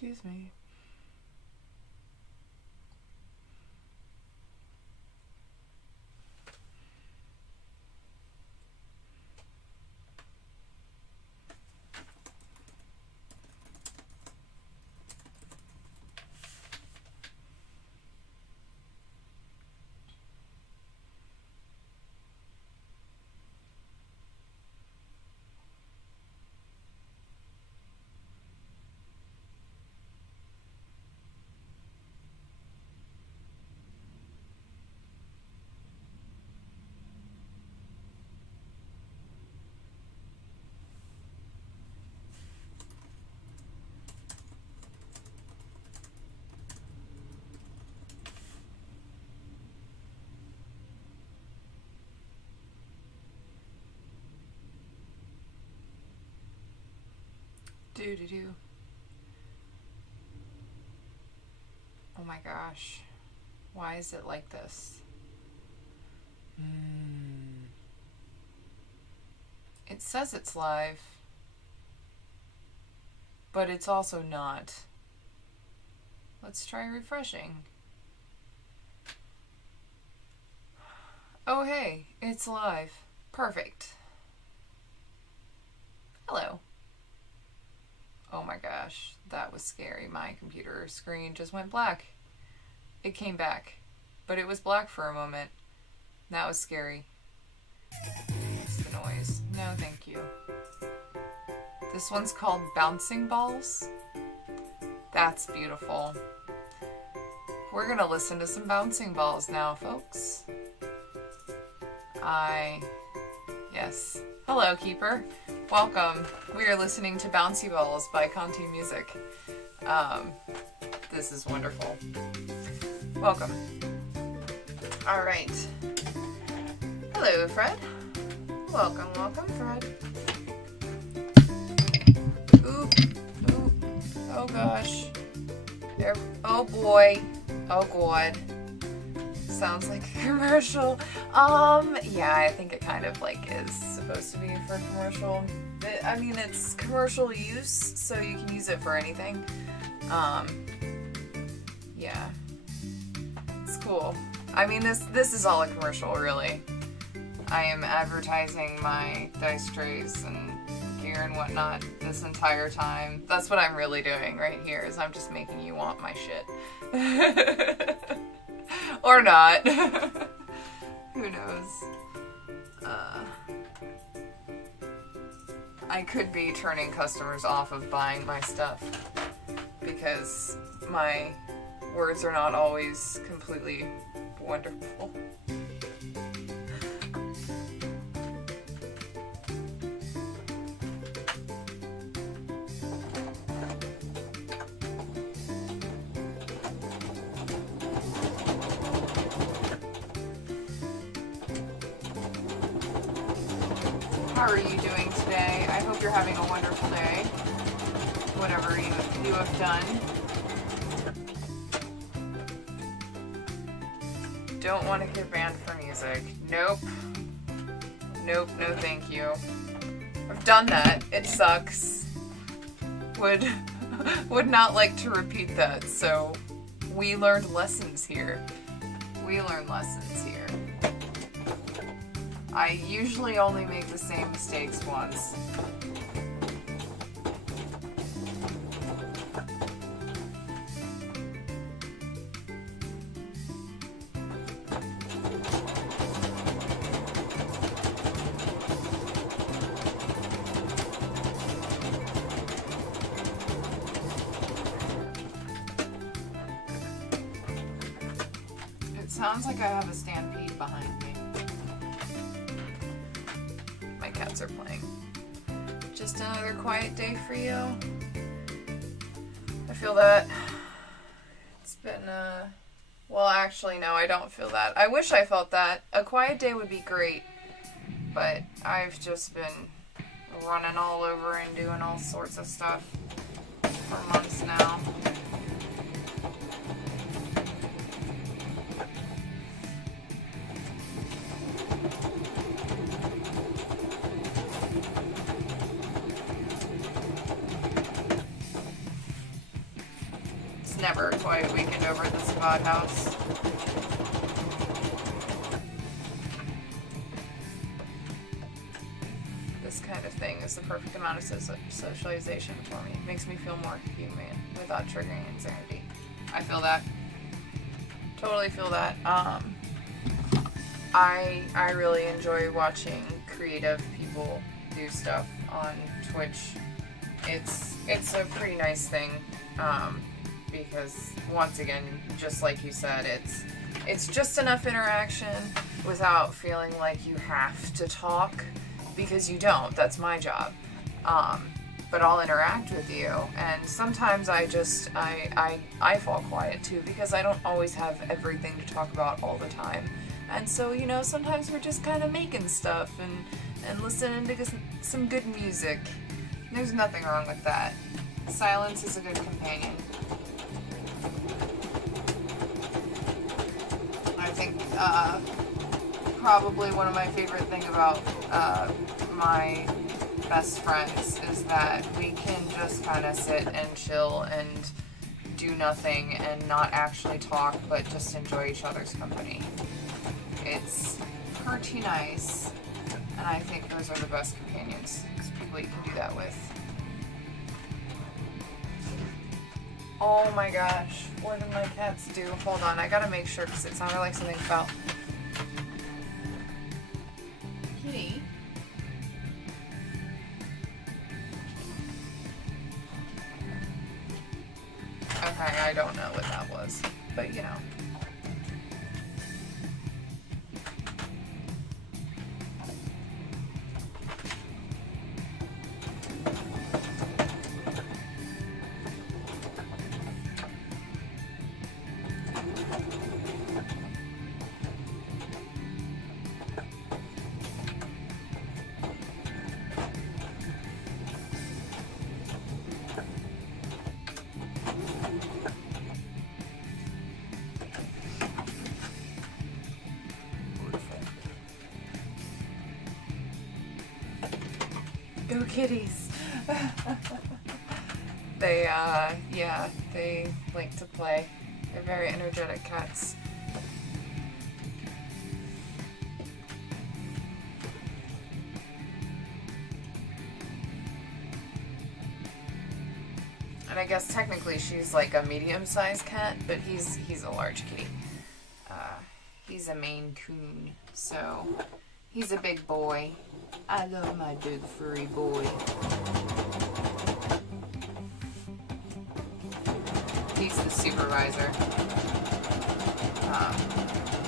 Excuse me. Do. Oh my gosh. Why is it like this? It says it's live, but it's also not. Let's try refreshing. Oh hey, it's live. Perfect. Hello. Oh my gosh, that was scary. My computer screen just went black. It came back, but it was black for a moment. That was scary. What's the noise? No, thank you. This one's called Bouncing Balls. That's beautiful. We're gonna listen to some bouncing balls now, folks. Yes. Hello, Keeper. Welcome. We are listening to Bouncy Balls by Conti Music. This is wonderful. Welcome. All right. Hello, Fred. Welcome, Fred. Ooh. Oh gosh. Oh boy. Oh god. Sounds like a commercial. Yeah, I think it kind of like is supposed to be for commercial. I mean, it's commercial use, so you can use it for anything. Yeah. It's cool. I mean, this is all a commercial, really. I am advertising my dice trays and gear and whatnot this entire time. That's what I'm really doing right here, is I'm just making you want my shit. Or not. Who knows? I could be turning customers off of buying my stuff because my words are not always completely wonderful. How are you doing today? I hope you're having a wonderful day, whatever you have done. Don't want to get banned for music. Nope. No thank you. I've done that. It sucks. Would not like to repeat that, so we learned lessons here. I usually only make the same mistakes once. It sounds like I have a stampede behind me. My cats are playing. Just another quiet day for you. I feel that. It's been, well, actually, no, I don't feel that. I wish I felt that. A quiet day would be great, but I've just been running all over and doing all sorts of stuff for months now. never a quiet weekend over at the Savad house. This kind of thing is the perfect amount of socialization for me. It makes me feel more human without triggering anxiety. I feel that. Totally feel that. I really enjoy watching creative people do stuff on Twitch. It's a pretty nice thing, because once again, just like you said, it's just enough interaction without feeling like you have to talk, because you don't. That's my job. But I'll interact with you, and sometimes I fall quiet too, because I don't always have everything to talk about all the time. And so, you know, sometimes we're just kind of making stuff and listening to some good music. There's nothing wrong with that. Silence is a good companion. I think probably one of my favorite things about my best friends is that we can just kind of sit and chill and do nothing and not actually talk, but just enjoy each other's company. It's pretty nice, and I think those are the best companions, because people you can do that with. Oh my gosh, what did my cats do? Hold on, I gotta make sure, because it sounded like something fell. Kitty? Okay, I don't know what that was, but you know. Go kitties. They like to play. They're very energetic cats. And I guess technically she's like a medium-sized cat, but he's a large kitty. He's a Maine Coon, so he's a big boy. I love my big furry boy. He's the supervisor.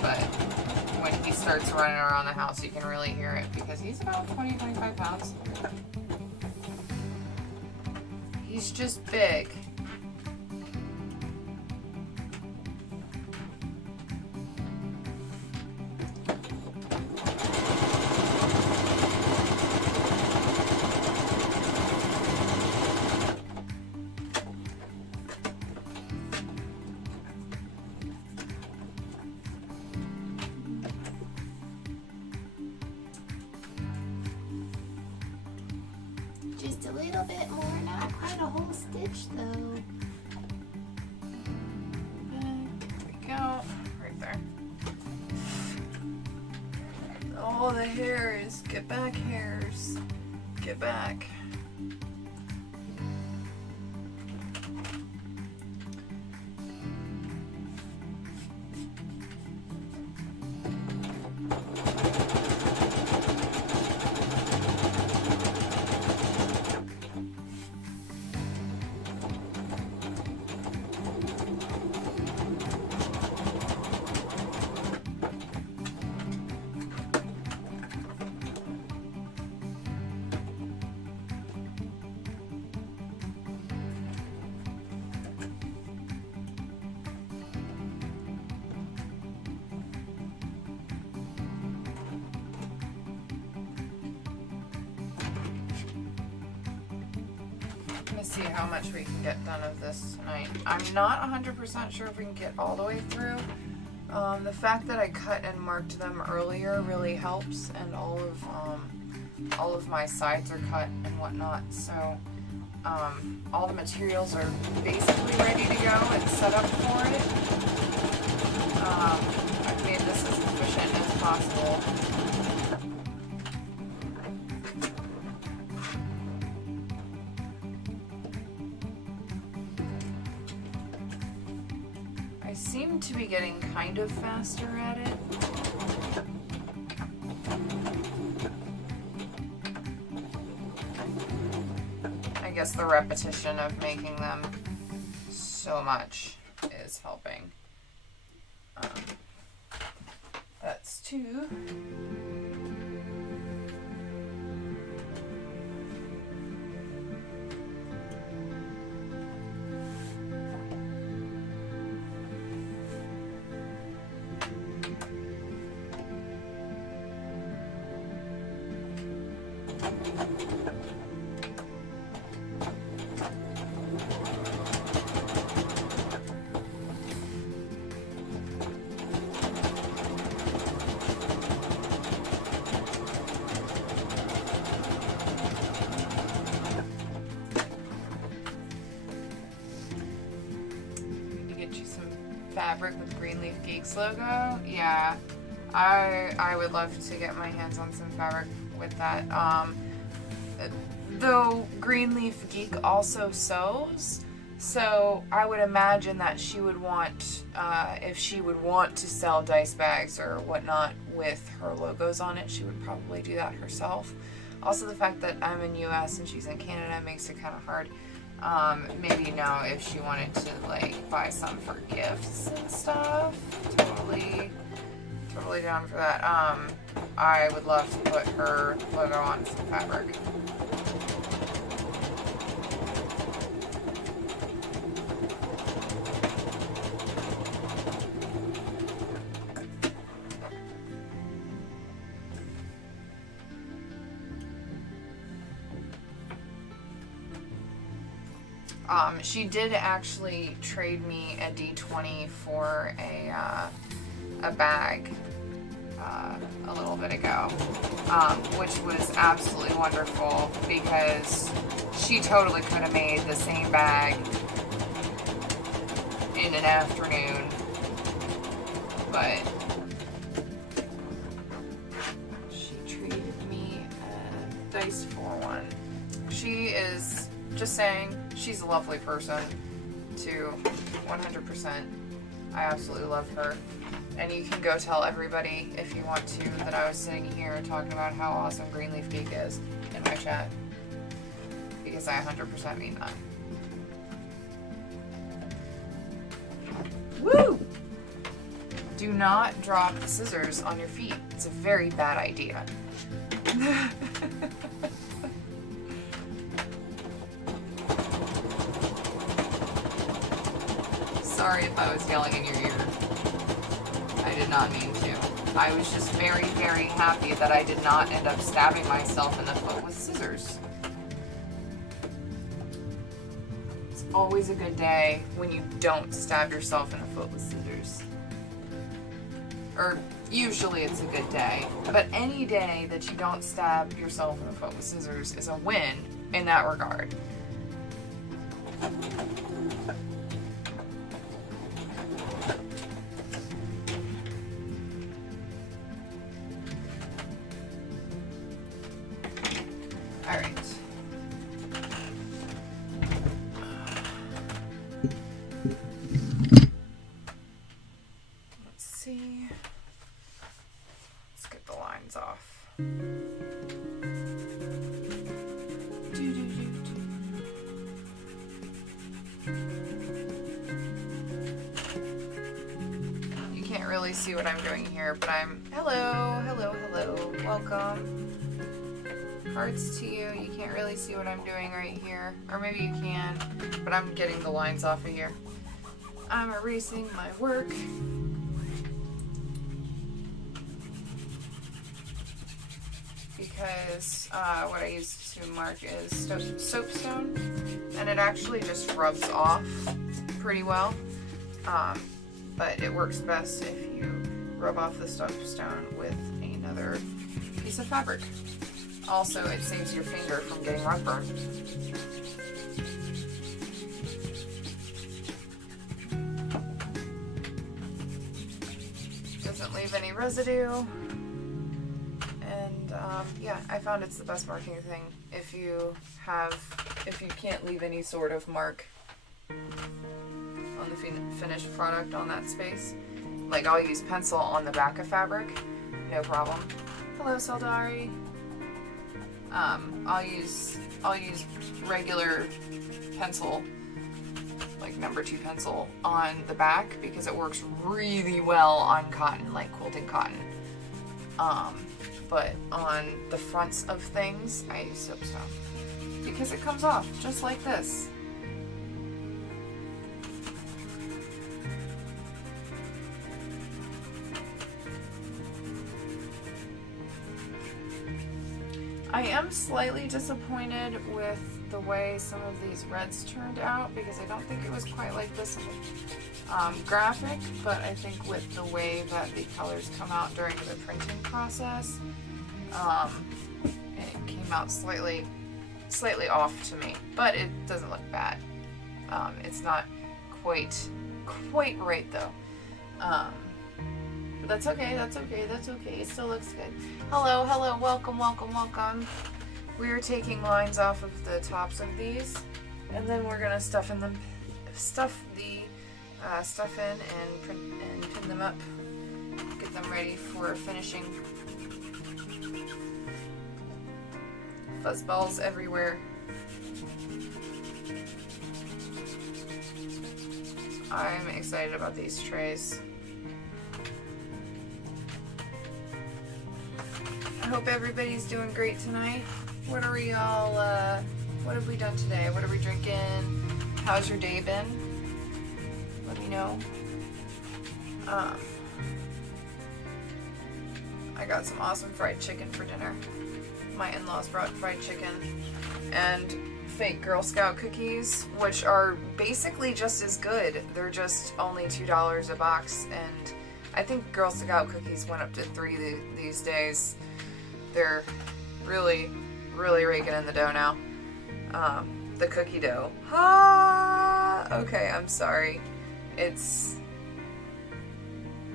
But when he starts running around the house, you can really hear it because he's about 20-25 pounds. He's just big. Just a little bit more, not quite a whole stitch though. There we go. Right there. Oh, the hairs. Get back, hairs. Get back. See how much we can get done of this tonight. I'm not 100% sure if we can get all the way through. The fact that I cut and marked them earlier really helps, and all of my sides are cut and whatnot, so All the materials are basically ready to go and set up for it. I've made this as efficient as possible. I seem to be getting kind of faster at it. I guess the repetition of making them so much is helping. That's 2. Fabric with Greenleaf Geeks logo. Yeah, I would love to get my hands on some fabric with that. Though Greenleaf Geek also sews, so I would imagine that she would want, if she would want to sell dice bags or whatnot with her logos on it, she would probably do that herself. Also, the fact that I'm in US and she's in Canada makes it kind of hard. Maybe no, if she wanted to like buy some for gifts and stuff. Totally down for that. I would love to put her logo on some fabric. She did actually trade me a D20 for a bag a little bit ago, which was absolutely wonderful because she totally could have made the same bag in an afternoon, but she treated me a dice for one. She is, just saying, she's a lovely person, too, 100%. I absolutely love her. And you can go tell everybody, if you want to, that I was sitting here talking about how awesome Greenleaf Geek is in my chat. Because I 100% mean that. Woo! Do not drop the scissors on your feet. It's a very bad idea. Sorry if I was yelling in your ear. I did not mean to. I was just very, very happy that I did not end up stabbing myself in the foot with scissors. It's always a good day when you don't stab yourself in the foot with scissors. Or usually it's a good day. But any day that you don't stab yourself in the foot with scissors is a win in that regard. See what I'm doing here, but I'm hello, welcome. Hearts to you. You can't really see what I'm doing right here, or maybe you can, but I'm getting the lines off of here. I'm erasing my work. Because what I use to mark is soapstone, and it actually just rubs off pretty well. But it works best if you rub off the soapstone with another piece of fabric. Also, it saves your finger from getting rug burn. Doesn't leave any residue. And yeah, I found it's the best marking thing if you can't leave any sort of mark on the finished product on that space. Like, I'll use pencil on the back of fabric, no problem. Hello, Saldari. I'll use regular pencil, like number 2 pencil on the back because it works really well on cotton, like quilting cotton. But on the fronts of things, I use soapstone because it comes off just like this. I am slightly disappointed with the way some of these reds turned out because I don't think it was quite like this graphic, but I think with the way that the colors come out during the printing process, it came out slightly off to me, but it doesn't look bad. It's not quite right though. But that's okay, that's okay, that's okay. It still looks good. Hello, hello, welcome, welcome, welcome. We are taking lines off of the tops of these, and then we're gonna stuff the stuff in and print and pin them up. Get them ready for finishing. Fuzzballs everywhere. I'm excited about these trays. I hope everybody's doing great tonight. What are we all, what have we done today? What are we drinking? How's your day been? Let me know. I got some awesome fried chicken for dinner. My in-laws brought fried chicken and fake Girl Scout cookies, which are basically just as good. They're just only $2 a box, and I think Girl Scout cookies went up to $3 these days. They're really raking in the dough now. The cookie dough. Okay, I'm sorry. It's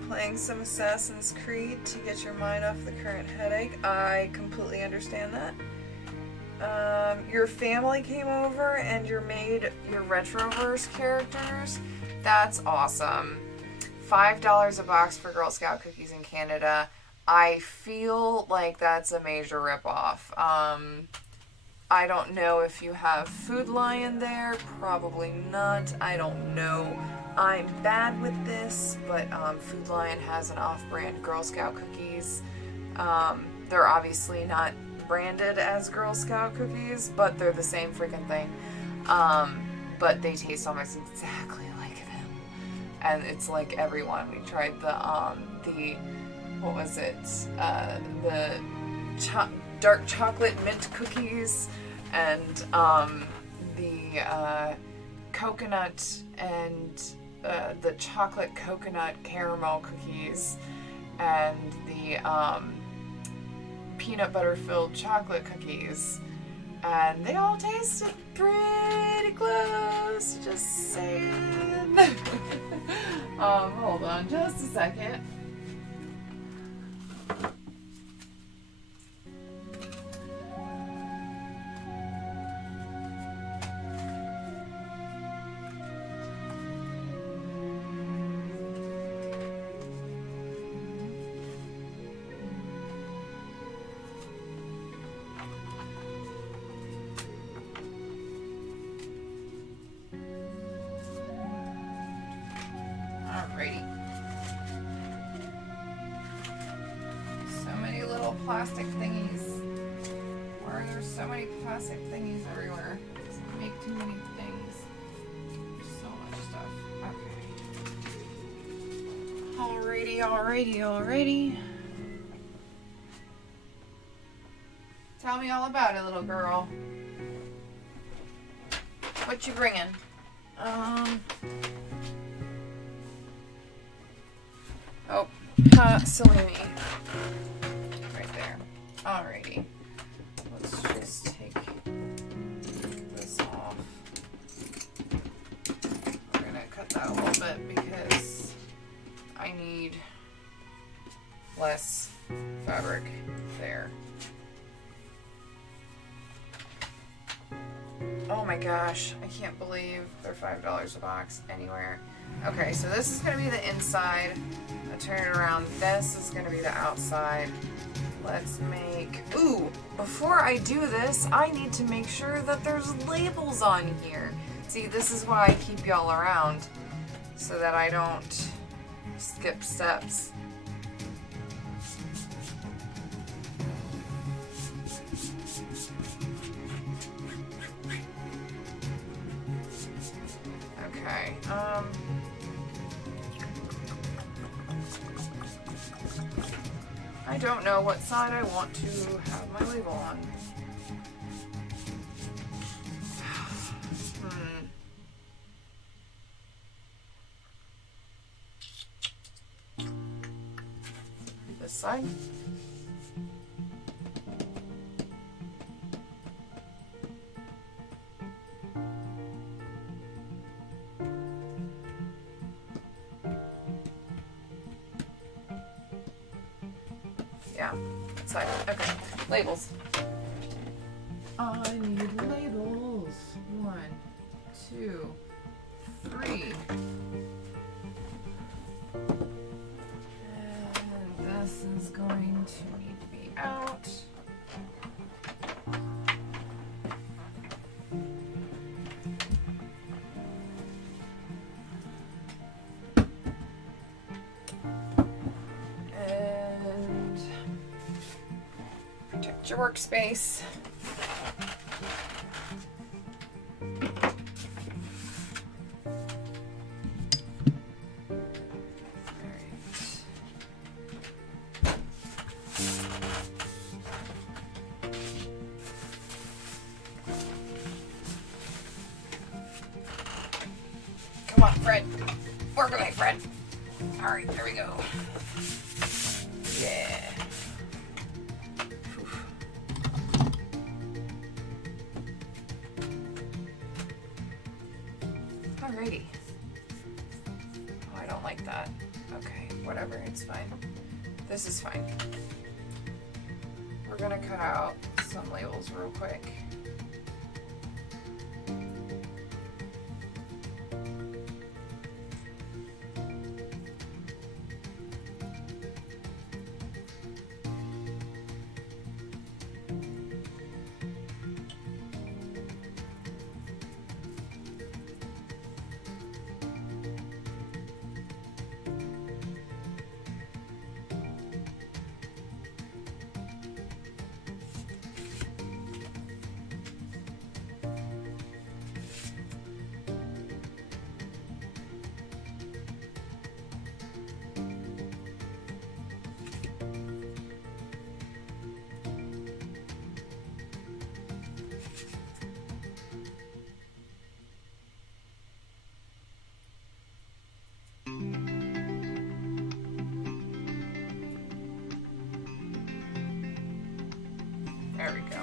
playing some Assassin's Creed to get your mind off the current headache. I completely understand that. Your family came over and you made your Retroverse characters. That's awesome. $5 a box for Girl Scout cookies in Canada. I feel like that's a major ripoff. I don't know if you have Food Lion there. Probably not. I don't know. I'm bad with this, but Food Lion has an off-brand Girl Scout cookies. They're obviously not branded as Girl Scout cookies, but they're the same freaking thing. But they taste almost exactly like them. And it's like everyone. We tried the what was it? The dark chocolate mint cookies and the coconut and the chocolate coconut caramel cookies and the peanut butter filled chocolate cookies, and they all tasted pretty close, just saying. Hold on just a second. Alrighty. So many little plastic thingies. Why are there so many plastic thingies everywhere? Does it make too many things? There's so much stuff. Okay. Alrighty. Tell me all about it, little girl. What you bringing? Salami. Right there. Alrighty. my gosh, I can't believe they're $5 a box anywhere. Okay, so this is gonna be the inside. I turn it around. This is gonna be the outside. Let's make, ooh, before I do this, I need to make sure that there's labels on here. See, this is why I keep y'all around, so that I don't skip steps. Okay, I don't know what side I want to have my label on. This side. Yeah, that side. Okay, labels. I need labels. 1, 2, 3. And this is going to need to be out. And protect your workspace. Come on, Fred. Work away, Fred. All right, there we go. Yeah. Alrighty. Oh, I don't like that. Okay, whatever, it's fine. This is fine. We're gonna cut out some labels real quick. There we go.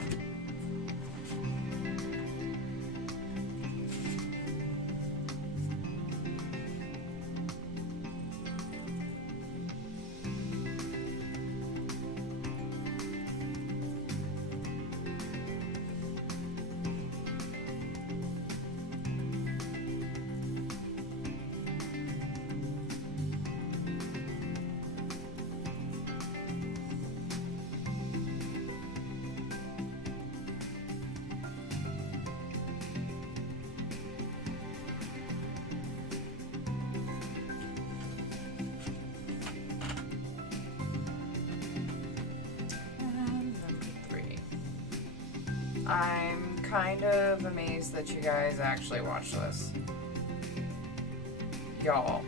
I'm kind of amazed that you guys actually watch this. Y'all.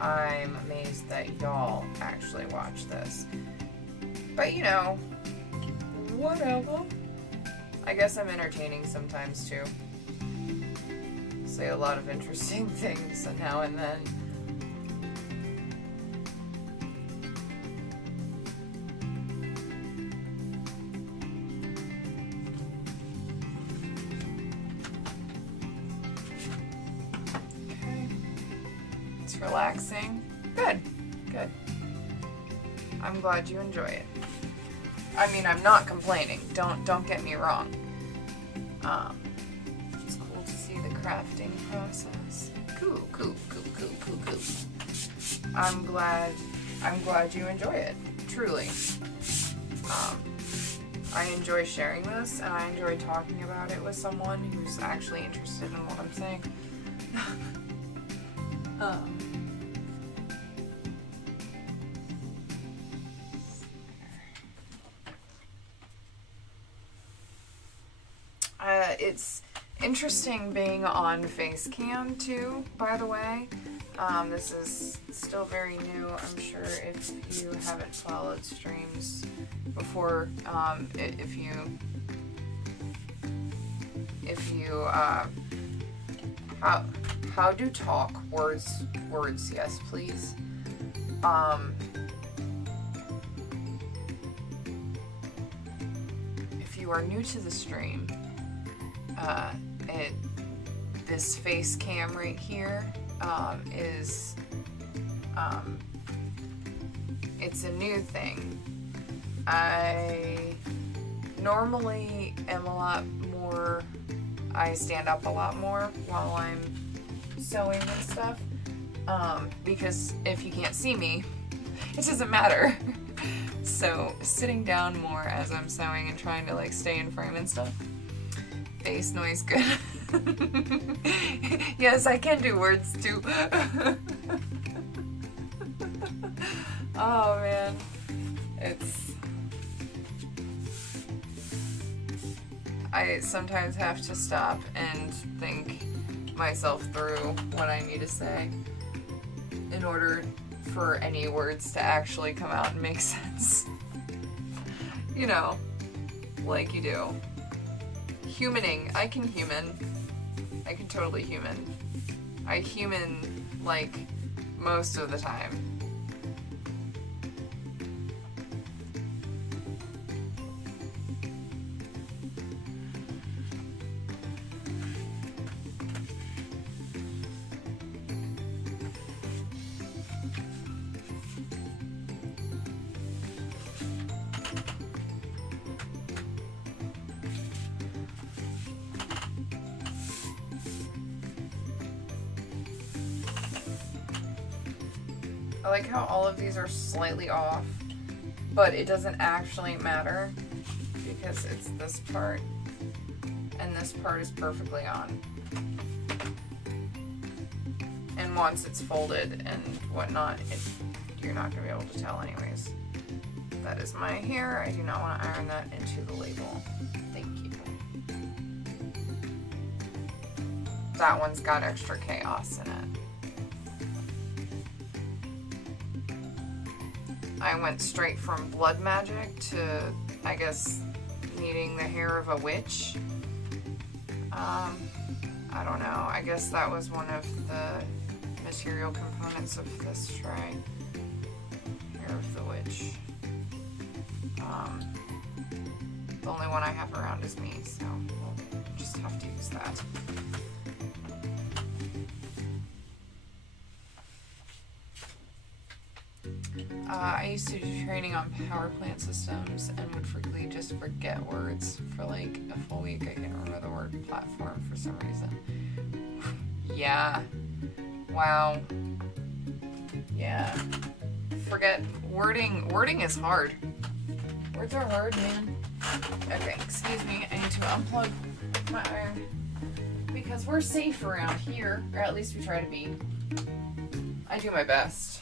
I'm amazed that y'all actually watch this. But you know, whatever. I guess I'm entertaining sometimes too. Say a lot of interesting things now and then. Relaxing. Good. Good. I'm glad you enjoy it. I mean, I'm not complaining. Don't get me wrong. It's cool crafting process. Cool. I'm glad you enjoy it. Truly. I enjoy sharing this, and I enjoy talking about it with someone who's actually interested in what I'm saying. It's interesting being on face cam too, by the way. This is still very new. I'm sure if you haven't followed streams before, if you how do talk words, yes please. If you are new to the stream, this face cam right here is it's a new thing. I normally am a lot more, I stand up a lot more while I'm sewing and stuff, because if you can't see me, it doesn't matter. So sitting down more as I'm sewing and trying to like stay in frame and stuff. Face noise good. Yes, I can do words too. Oh man, I sometimes have to stop and think myself through what I need to say in order for any words to actually come out and make sense. You know, like you do. Humaning. I can human. I can totally human. I human, like, most of the time. I like how all of these are slightly off, but it doesn't actually matter because it's this part, and this part is perfectly on. And once it's folded and whatnot, you're not going to be able to tell anyways. That is my hair. I do not want to iron that into the label. Thank you. That one's got extra chaos in it. I went straight from blood magic to, I guess, needing the hair of a witch. I don't know. I guess that was one of the material components of this tray. Hair of the witch. The only one I have around is me, so we'll just have to use that. I used to do training on power plant systems and would frequently just forget words for like a full week. I can't remember the word platform for some reason. Yeah. Wow. Yeah. Forget wording. Wording is hard. Words are hard, man. Okay, excuse me. I need to unplug my iron because we're safe around here, or at least we try to be. I do my best.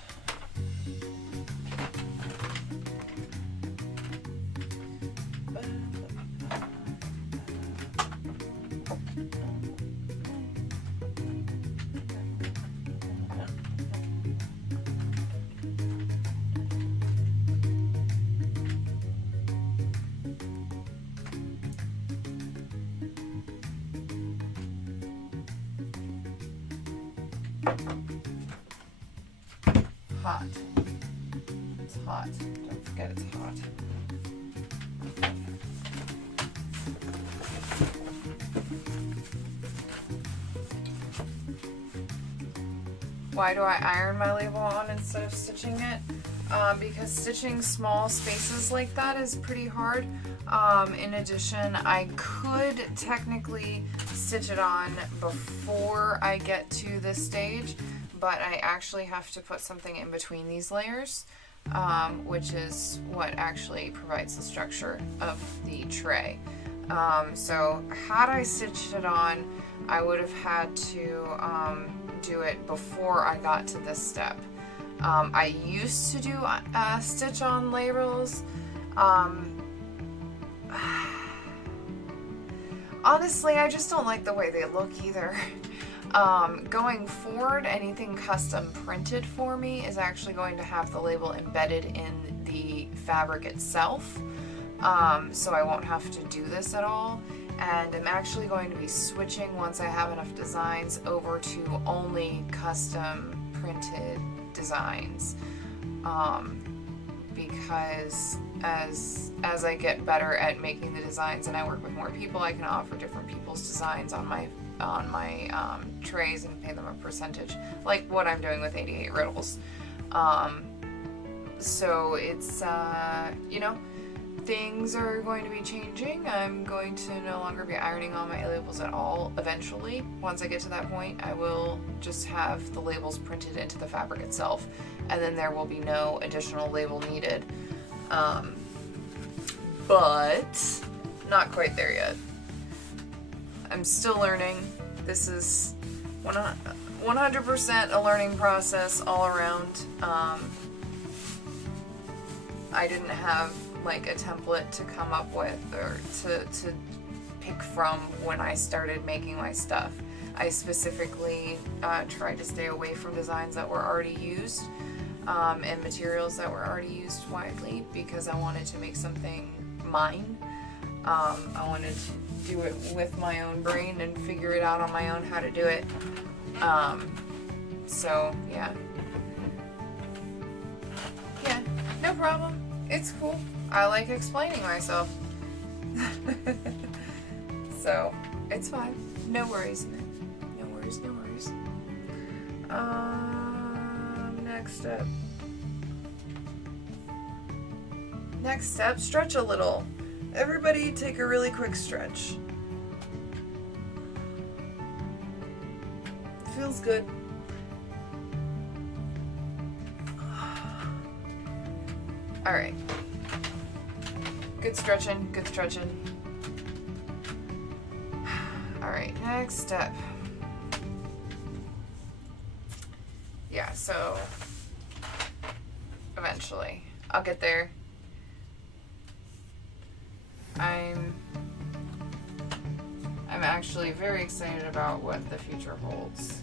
Hot. It's hot. Don't forget it's hot. Why do I iron my label on instead of stitching it? Because stitching small spaces like that is pretty hard. In addition, I could technically stitch it on before I get to this stage, but I actually have to put something in between these layers, which is what actually provides the structure of the tray. So had I stitched it on, I would have had to do it before I got to this step. I used to do stitch on labels. Honestly, I just don't like the way they look either. Going forward, anything custom printed for me is actually going to have the label embedded in the fabric itself. So I won't have to do this at all. And I'm actually going to be switching, once I have enough designs, over to only custom printed designs. Because as I get better at making the designs and I work with more people, I can offer different people's designs on my trays and pay them a percentage, like what I'm doing with 88 Riddles. So it's you know, things are going to be changing. I'm going to no longer be ironing on my labels at all eventually. Once I get to that point, I will just have the labels printed into the fabric itself, and then there will be no additional label needed. But not quite there yet. I'm still learning. This is 100% a learning process all around. I didn't have like a template to come up with or to pick from when I started making my stuff. I specifically tried to stay away from designs that were already used and materials that were already used widely, because I wanted to make something mine. I wanted to do it with my own brain and figure it out on my own how to do it. So yeah, no problem. It's cool. I like explaining myself. So it's fine. No worries, man. No worries, no worries. Next step. Next step, stretch a little. Everybody take a really quick stretch. It feels good. All right. Good stretching, good stretching. All right, next step. Yeah, so eventually I'll get there. I'm actually very excited about what the future holds.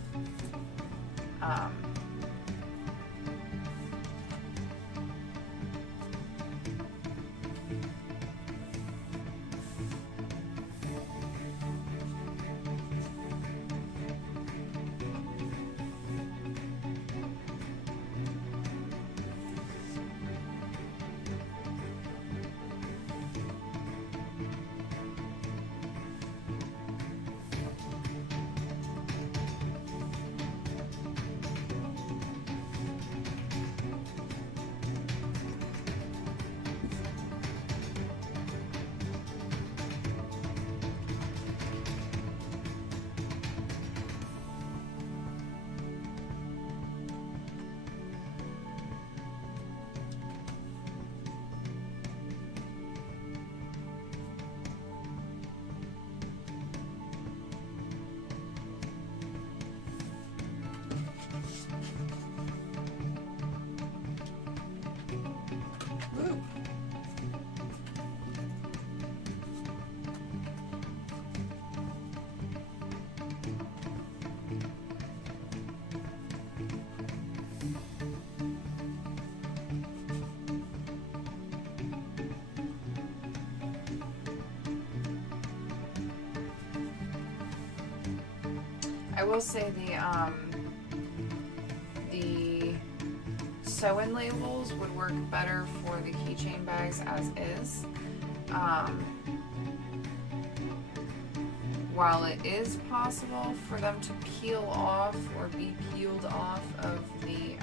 I will say the sew-in labels would work better for the keychain bags as is. While it is possible for them to peel off or be peeled off of the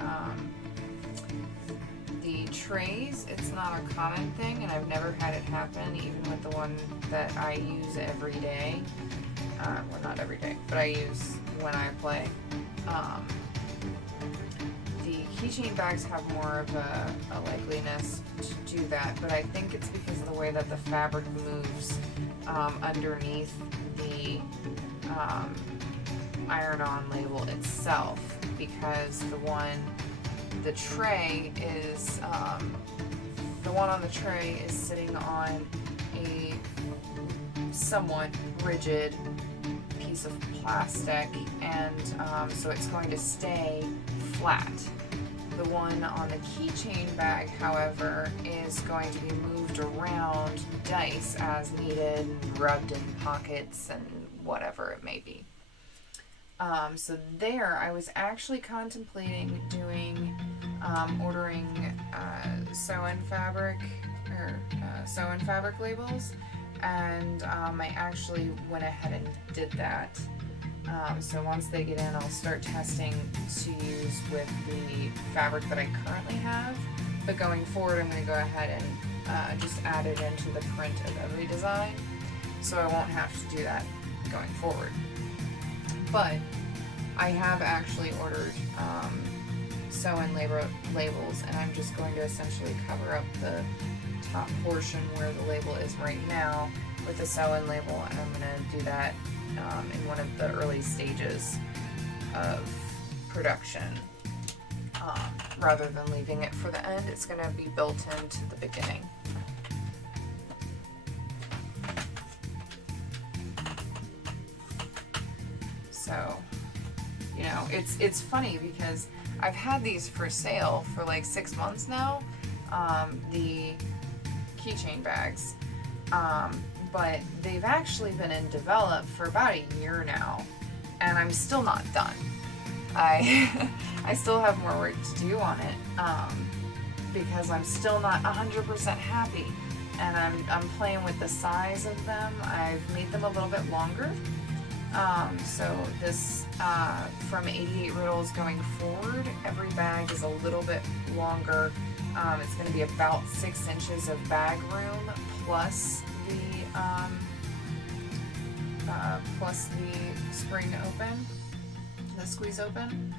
The trays, it's not a common thing, and I've never had it happen, even with the one that I use every day. Well, not every day, but I use when I play. The keychain bags have more of a likeliness to do that, but I think it's because of the way that the fabric moves underneath the iron-on label itself, because the tray is, the one on the tray is sitting on a somewhat rigid piece of plastic, and so it's going to stay flat. The one on the keychain bag, however, is going to be moved around dice as needed, and rubbed in pockets and whatever it may be. So there, I was actually contemplating doing, ordering sew-in fabric, or sew-in fabric labels, and I actually went ahead and did that. So once they get in, I'll start testing to use with the fabric that I currently have, but going forward, I'm going to go ahead and just add it into the print of every design, so I won't have to do that going forward. But I have actually ordered sew-in labels, and I'm just going to essentially cover up the top portion where the label is right now with a sew-in label, and I'm going to do that in one of the early stages of production. Rather than leaving it for the end, it's going to be built into the beginning. So, you know, it's funny because I've had these for sale for like 6 months now, the keychain bags, but they've actually been in develop for about a year now, and I'm still not done. I still have more work to do on it, because I'm still not 100% happy, and I'm playing with the size of them. I've made them a little bit longer. So this, from 88 riddles going forward, every bag is a little bit longer. It's going to be about 6 inches of bag room plus the spring open, the squeeze open,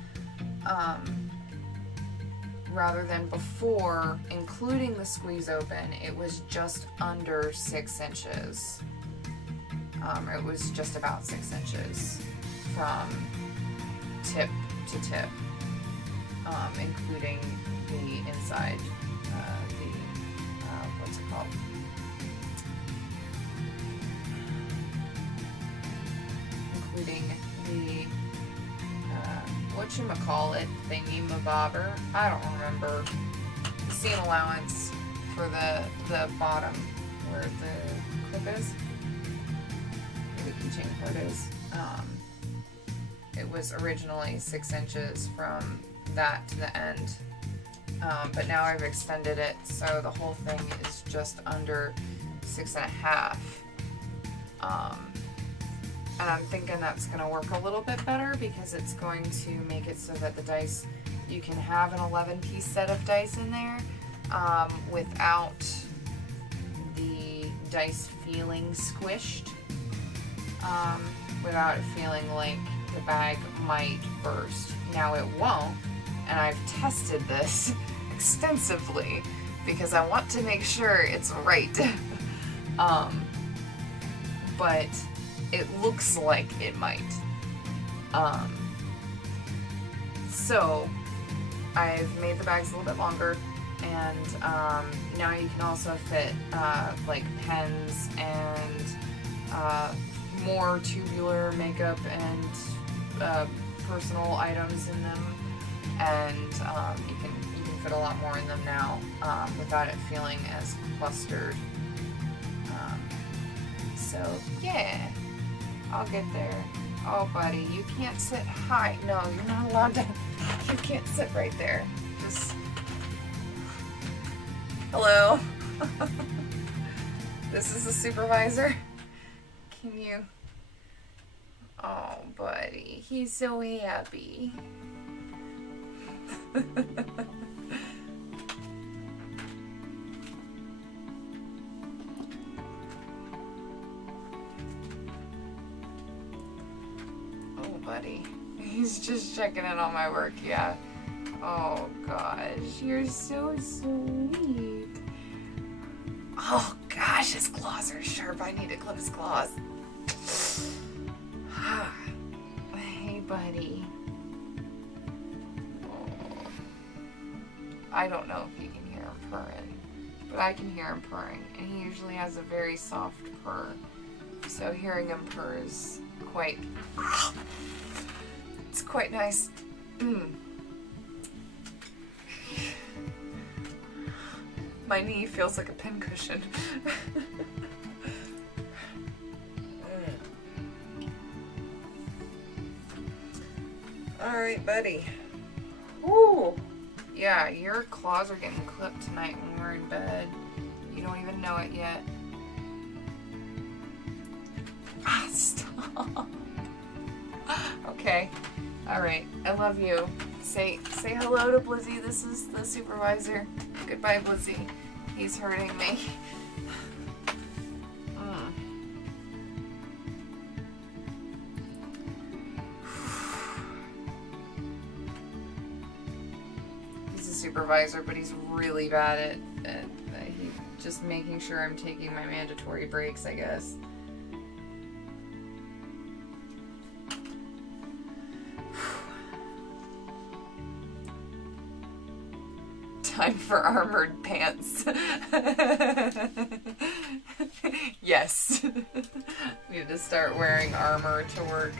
rather than before, including the squeeze open, it was just under 6 inches. It was just about 6 inches from tip to tip, including the inside, what's it called? Including the, whatchamacallit, thingy-mabobber, I don't remember, the seam allowance for the bottom where the clip is. The keychain part is. It was originally 6 inches from that to the end, but now I've extended it so the whole thing is just under 6.5. And I'm thinking that's going to work a little bit better because it's going to make it so that the dice, you can have an 11-piece set of dice in there without the dice feeling squished. Without it feeling like the bag might burst. Now it won't, and I've tested this extensively because I want to make sure it's right. But it looks like it might. So I've made the bags a little bit longer, and now you can also fit like pens and more tubular makeup and personal items in them, and you can fit a lot more in them now without it feeling as clustered. So yeah, I'll get there. Oh buddy, you can't sit high. No, you're not allowed to. You can't sit right there. Just hello. This is the supervisor. Can you? Oh, buddy, he's so happy. buddy. He's just checking in on my work, yeah. Oh gosh, you're so sweet. Oh gosh, his claws are sharp. I need to clip his claws. Hey, buddy. Oh. I don't know if you can hear him purring, but I can hear him purring, and he usually has a very soft purr. So hearing him purr is quite... It's quite nice. My knee feels like a pincushion. Alright, buddy. Woo! Yeah, your claws are getting clipped tonight when we're in bed. You don't even know it yet. Ah, stop. Okay. Alright, I love you. Say hello to Blizzy. This is the supervisor. Goodbye, Blizzy. He's hurting me. He's a supervisor, but he's really bad at just making sure I'm taking my mandatory breaks, I guess. Time for armored pants. Yes. Need to start wearing armor to work.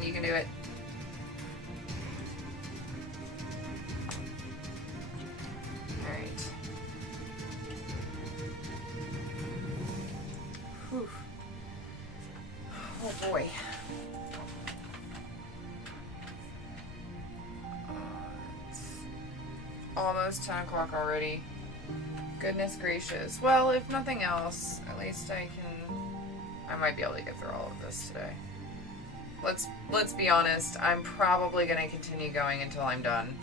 You can do it. Alright. Whew. Oh boy. It's almost 10 o'clock already. Goodness gracious. Well, if nothing else, at least I might be able to get through all of this today. Let's be honest, I'm probably going to continue going until I'm done.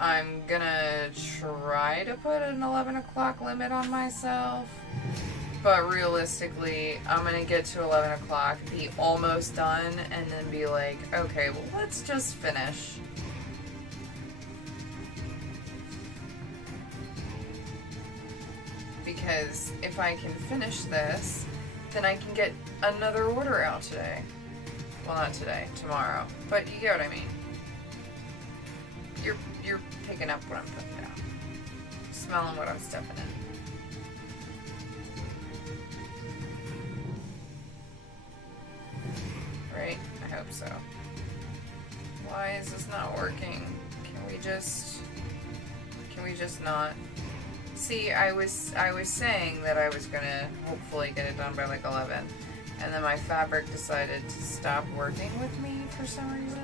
I'm going to try to put an 11 o'clock limit on myself, but realistically, I'm going to get to 11 o'clock, be almost done, and then be like, okay, well, let's just finish. Because if I can finish this, then I can get another order out today. Well, not today, tomorrow. But you get what I mean. You're picking up what I'm putting down. Smelling what I'm stepping in. Right? I hope so. Why is this not working? Can we just not? See, I was saying that I was gonna hopefully get it done by like 11, and then my fabric decided to stop working with me for some reason.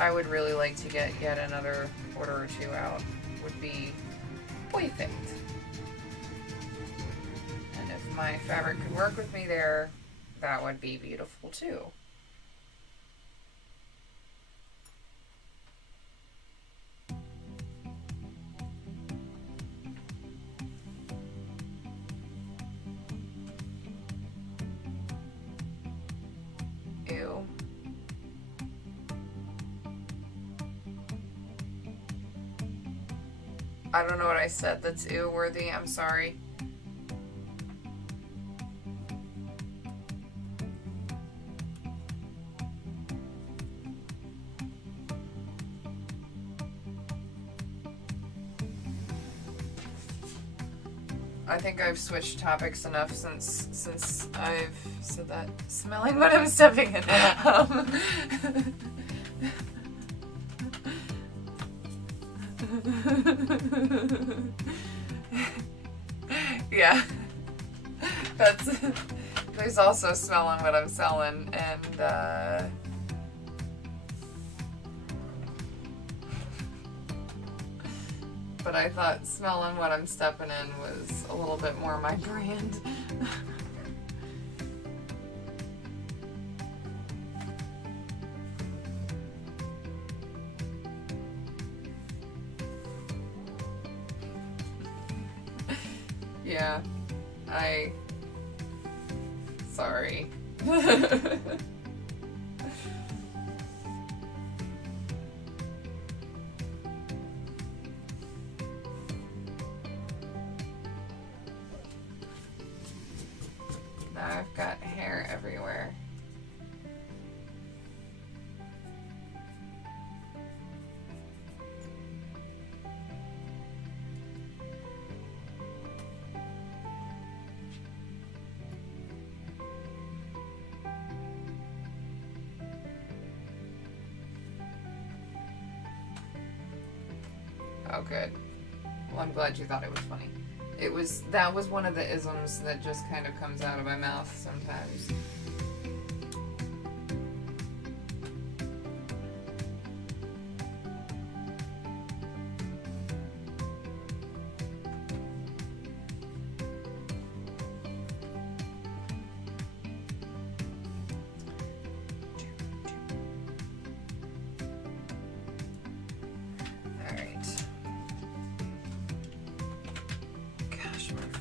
I would really like to get yet another order or two out. Would be perfect. And if my fabric could work with me there, that would be beautiful too. Ew. I don't know what I said that's ew worthy. I'm sorry. I think I've switched topics enough since I've said that. Smelling what I'm stepping in. Yeah. There's also smelling what I'm selling, and but I thought smelling what I'm stepping in was a little bit more my brand. Yeah, sorry. Now I've got hair everywhere. Oh, good. Well, I'm glad you thought it was funny. That was one of the isms that just kind of comes out of my mouth sometimes.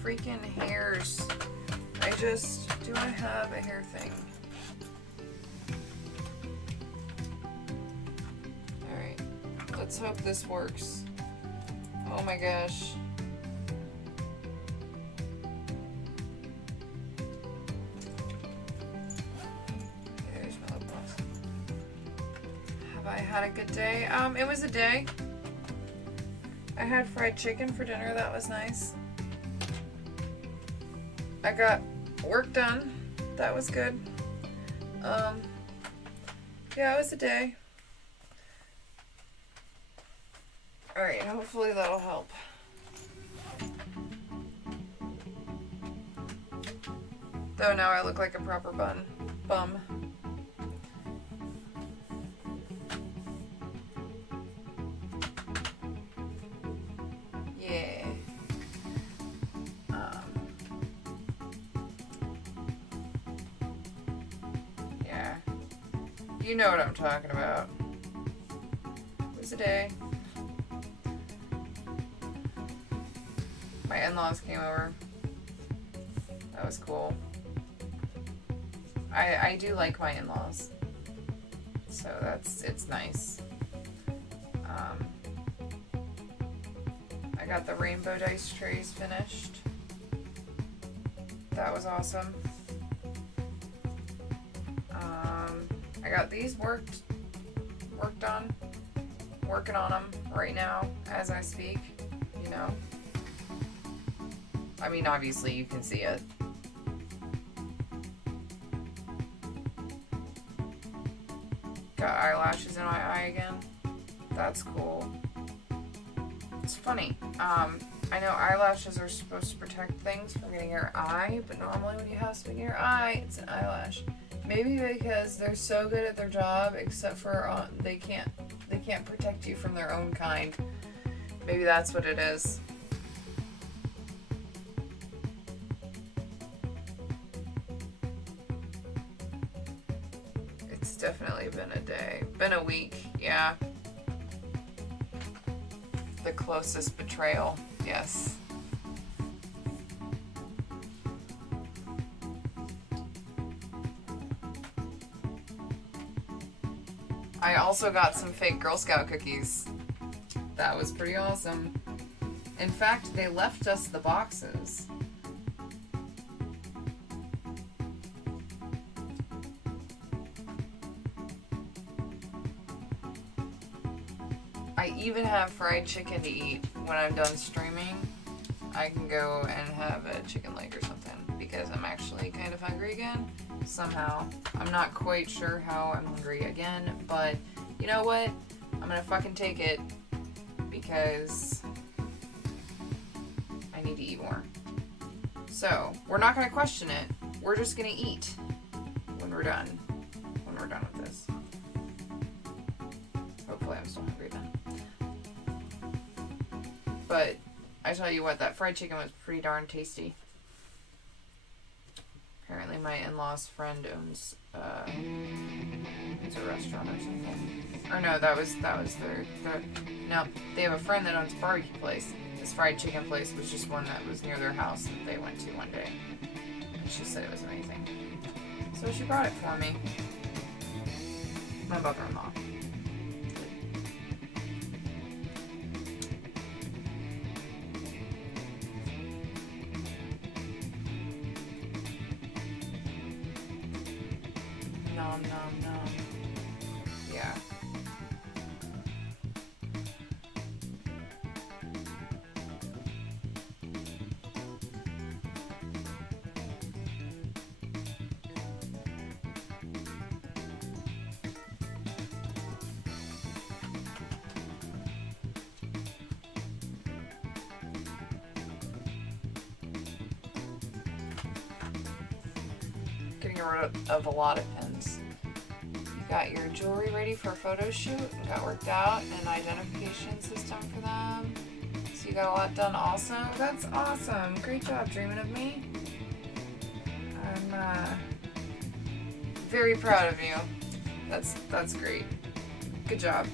Freaking hairs. Do I have a hair thing? Alright, let's hope this works. Oh my gosh. There's my lip gloss. Have I had a good day? It was a day. I had fried chicken for dinner, that was nice. I got work done. That was good. Yeah, it was a day. Alright, hopefully that'll help. Though now I look like a proper bum. Yeah. You know what I'm talking about. It was a day. My in-laws came over. That was cool. I do like my in-laws. So it's nice. I got the rainbow dice trays finished. That was awesome. I got these worked on. Working on them right now as I speak, you know. I mean, obviously you can see it. Got eyelashes in my eye again. That's cool. It's funny. I know eyelashes are supposed to protect things from getting your eye, but normally when you have something in your eye, it's an eyelash. Maybe because they're so good at their job, except for they can't protect you from their own kind. Maybe that's what it is. It's definitely been a day. Been a week, yeah. The closest betrayal, yes. I also got some fake Girl Scout cookies. That was pretty awesome. In fact, they left us the boxes. I even have fried chicken to eat when I'm done streaming. I can go and have a chicken leg or something because I'm actually kind of hungry again. Somehow. I'm not quite sure how I'm hungry again, but you know what? I'm gonna fucking take it because I need to eat more. So, we're not gonna question it. We're just gonna eat when we're done. When we're done with this. Hopefully I'm still hungry then. But I tell you what, that fried chicken was pretty darn tasty. Apparently my in-laws' friend owns a restaurant or something. Or no, that was their no, they have a friend that owns a barbecue place. This fried chicken place was just one that was near their house that they went to one day. And she said it was amazing. So she brought it for me. My mother-in-law. Nom nom nom. Yeah. Getting rid of a lot of pins. You got your jewelry ready for a photo shoot, got worked out, an identification system for them. So you got a lot done also. That's awesome. Great job dreaming of me. I'm very proud of you. That's great. Good job.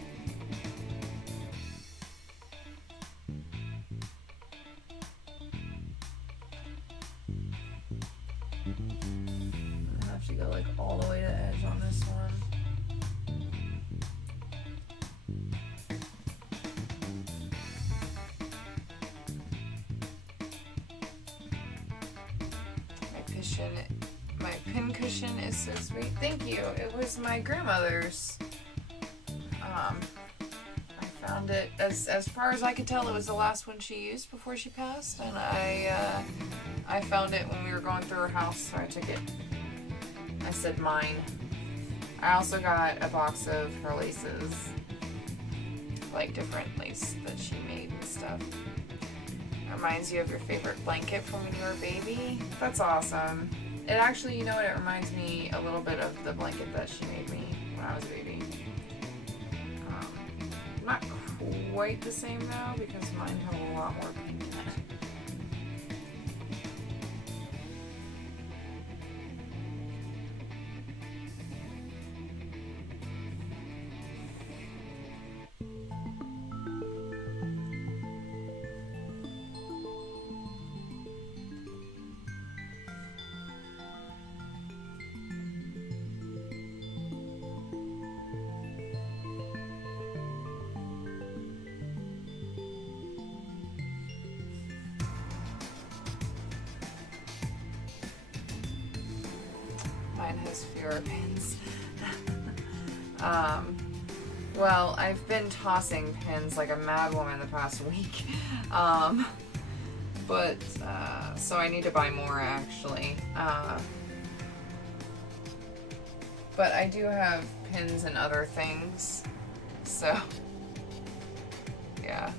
I have to go like all the way to the edge on this one. My pin cushion is so sweet. Thank you. It was my grandmother's. I found it as far as I could tell. It was the last one she used before she passed, and I found it when we were going through her house, so I took it. I said mine. I also got a box of her laces, like different lace that she made and stuff. It reminds you of your favorite blanket from when you were a baby. That's awesome. It actually, you know what, it reminds me a little bit of the blanket that she made me when I was a baby. Not quite the same though, because mine had a lot more pink in it. Mine has fewer pins. Well, I've been tossing pins like a mad woman the past week. So I need to buy more actually. But I do have pins and other things. So, yeah.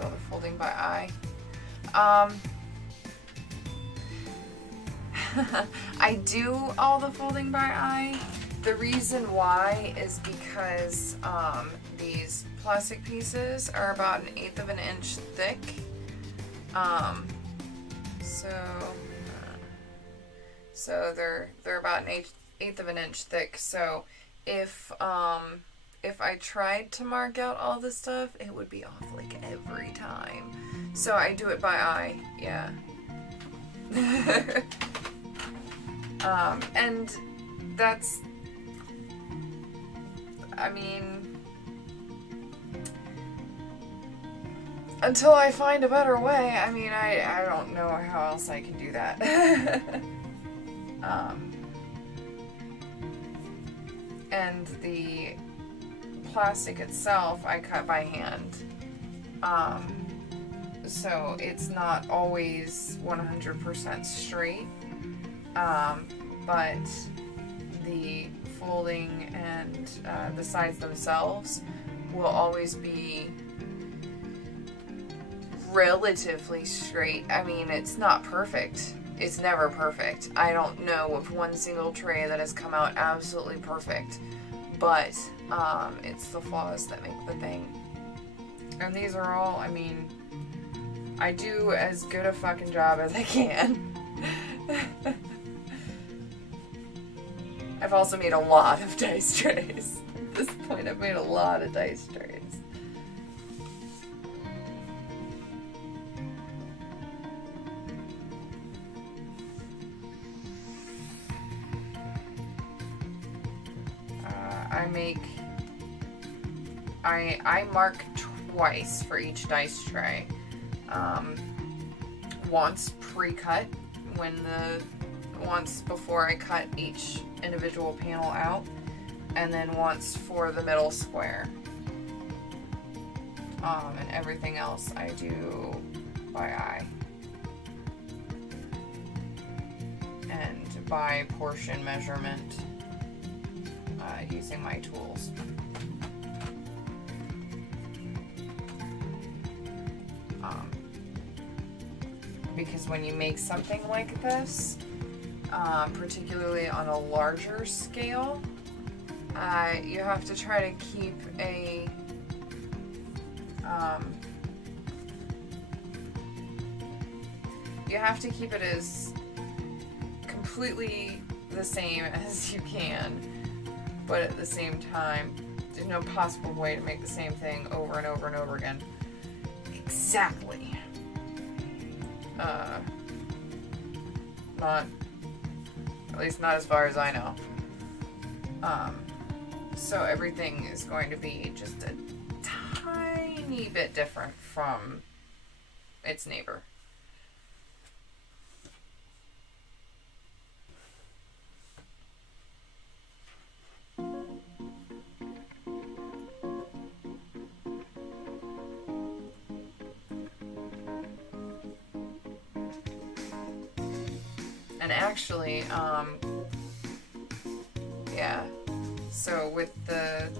do all the folding by eye. I do all the folding by eye. The reason why is because these plastic pieces are about 1/8 of an inch thick. So they're about 1/8 of an inch thick. So if I tried to mark out all this stuff, it would be off like every time. So I do it by eye, yeah. And that's, I mean, until I find a better way, I mean, I don't know how else I can do that. And the plastic itself, I cut by hand. So it's not always 100% straight. But the folding and the sides themselves will always be relatively straight. I mean, it's not perfect. It's never perfect. I don't know of one single tray that has come out absolutely perfect, but it's the flaws that make the thing. And these are all, I mean, I do as good a fucking job as I can. I've also made a lot of dice trays. At this point, I've made a lot of dice trays. I mark twice for each dice tray. Once pre-cut, once before I cut each individual panel out, and then once for the middle square. And everything else I do by eye. And by portion measurement, using my tools. Because when you make something like this, particularly on a larger scale, you have to try to keep it as completely the same as you can, but at the same time, there's no possible way to make the same thing over and over and over again. Exactly. Not, at least not as far as I know. So everything is going to be just a tiny bit different from its neighbor. And actually, yeah, so with the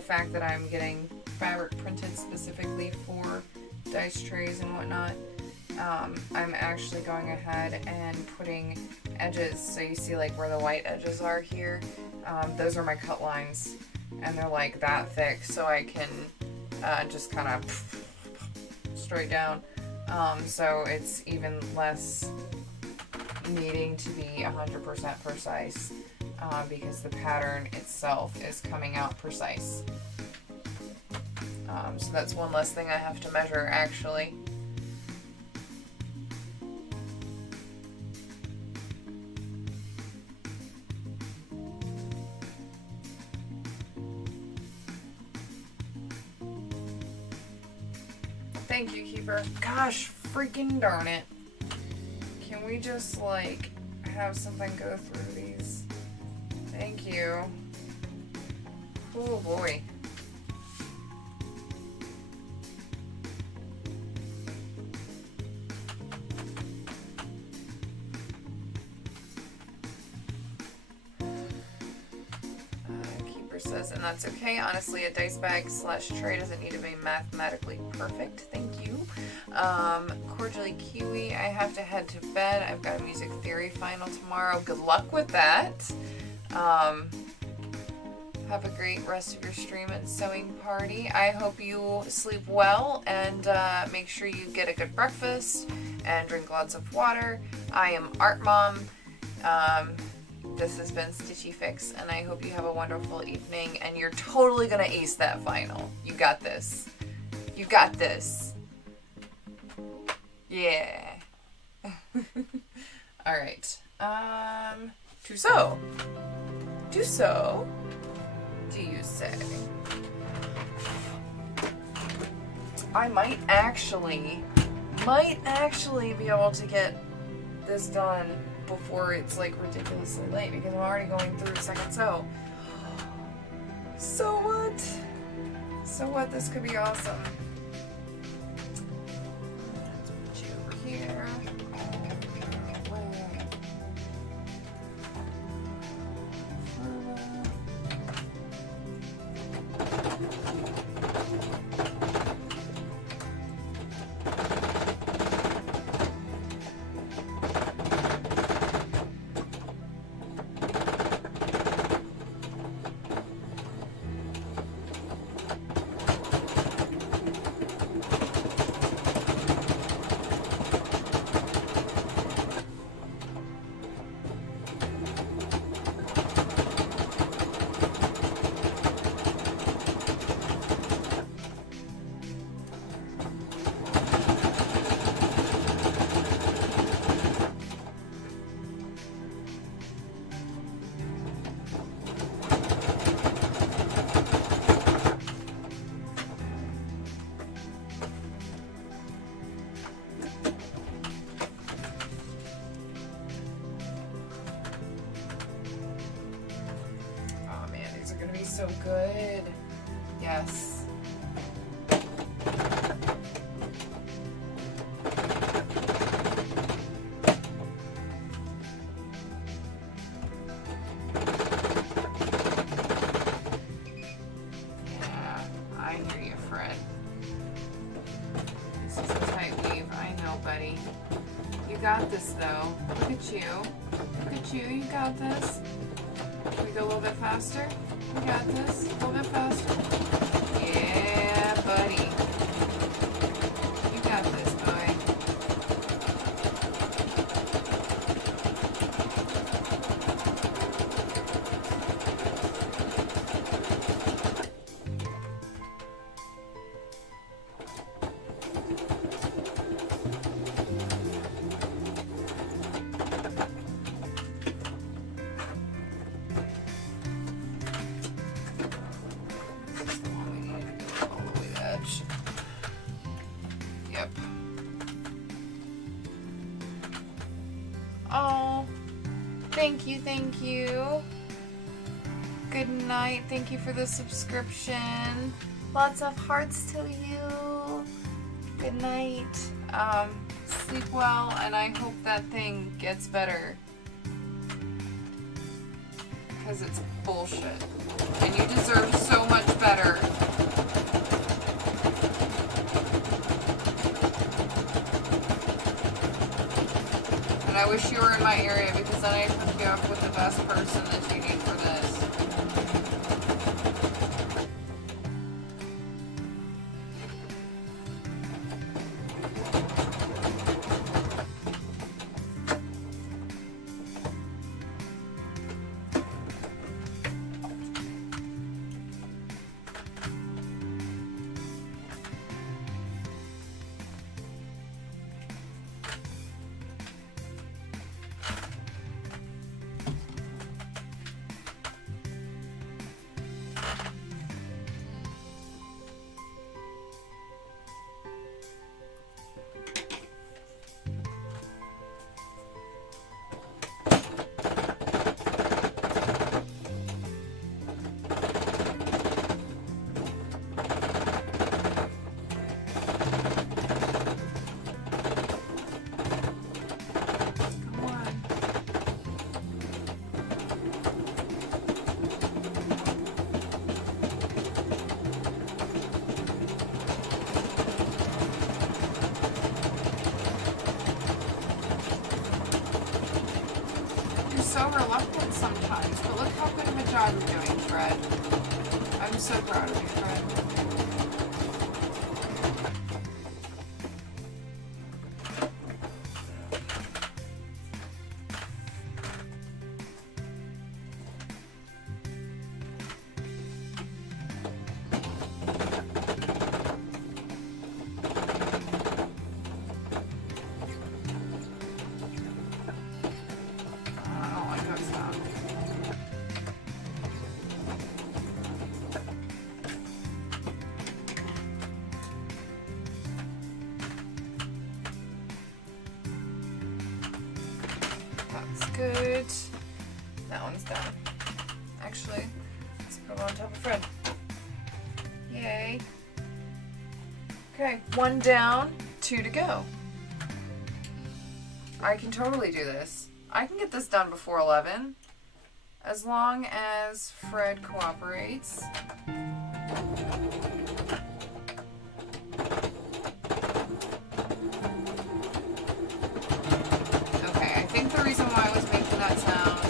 fact that I'm getting fabric printed specifically for dice trays and whatnot, I'm actually going ahead and putting edges, so you see like where the white edges are here, those are my cut lines, and they're like that thick, so I can just kind of straight down, so it's even less needing to be 100% precise, because the pattern itself is coming out precise. So that's one less thing I have to measure, actually. Thank you, Keeper. Gosh, freaking darn it. Can we just, like, have something go through these? Thank you. Oh, boy. Keeper says, and that's okay. Honestly, a dice bag / tray doesn't need to be mathematically perfect. Thank you. Cordially Kiwi, I have to head to bed. I've got a music theory final tomorrow. Good luck with that. Have a great rest of your stream and sewing party. I hope you sleep well and make sure you get a good breakfast and drink lots of water. I am Art Mom. This has been Stitchy Fix, and I hope you have a wonderful evening, and you're totally gonna ace that final. You got this. You got this. Yeah. Alright. To sew. To sew. Do you say? I might actually be able to get this done before it's like ridiculously late because I'm already going through second sew. So what? So what? This could be awesome. Let's put you over here. So good. Yes. Yeah, I hear you, Fred. This is a tight weave. I know, buddy. You got this, though. Look at you. Look at you. You got this. Can we go a little bit faster? You got this. A little bit faster. Yeah, buddy. You got this, boy. Yep. Oh, thank you, thank you. Good night. Thank you for the subscription. Lots of hearts to you. Good night. Sleep well, and I hope that thing gets better. Because it's bullshit. And you deserve so much better. And I wish you were in my area because then I'd hook you up with the best person that you need for this. so reluctant sometimes, but look how good of a job you're doing, Fred. I'm so proud of you, Fred. Good. That one's done. Actually, let's put it on top of Fred. Yay. Okay, 1 down, 2 to go. I can totally do this. I can get this done before 11, as long as Fred cooperates. The reason why I was making that sound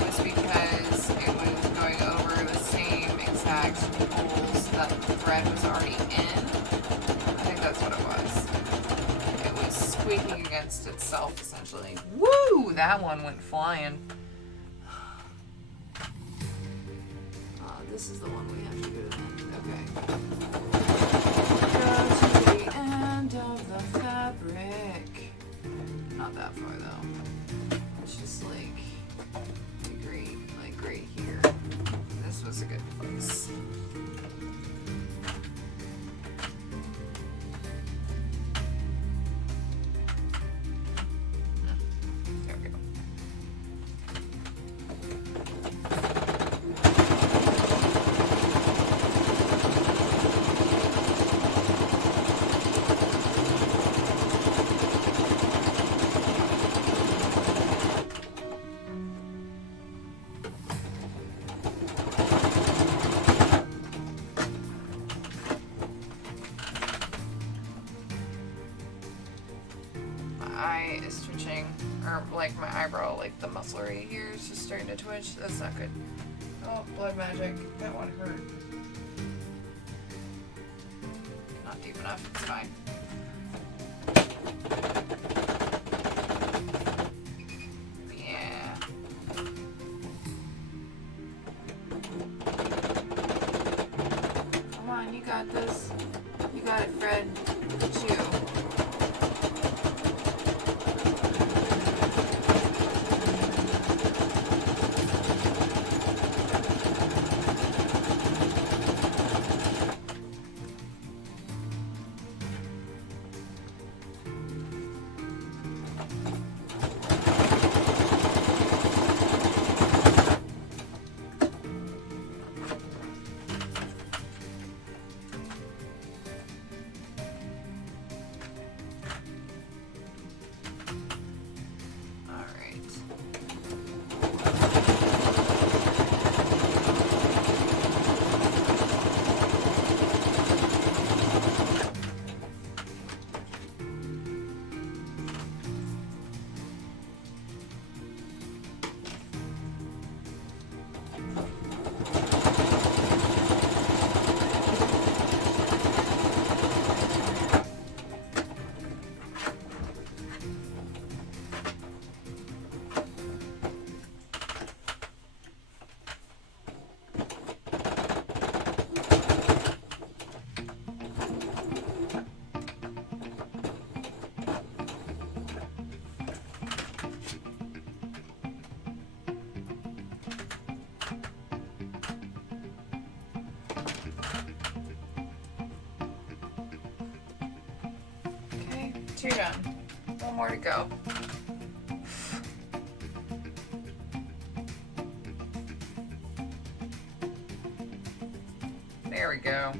was because it was going over the same exact holes that the thread was already in. I think that's what it was. It was squeaking against itself, essentially. Woo! That one went flying. This is the one we have to go to. Okay. Go to the end of the fabric. Not that far, though. Just like right here. This was a good place. There we go. Eye is twitching, or like my eyebrow, like the muscle right here is just starting to twitch. That's not good. Oh, blood magic. That one hurt. Not deep enough. It's fine. Yeah. Come on, you got this. You got it, Fred. It's you. Two done. One more to go. There we go.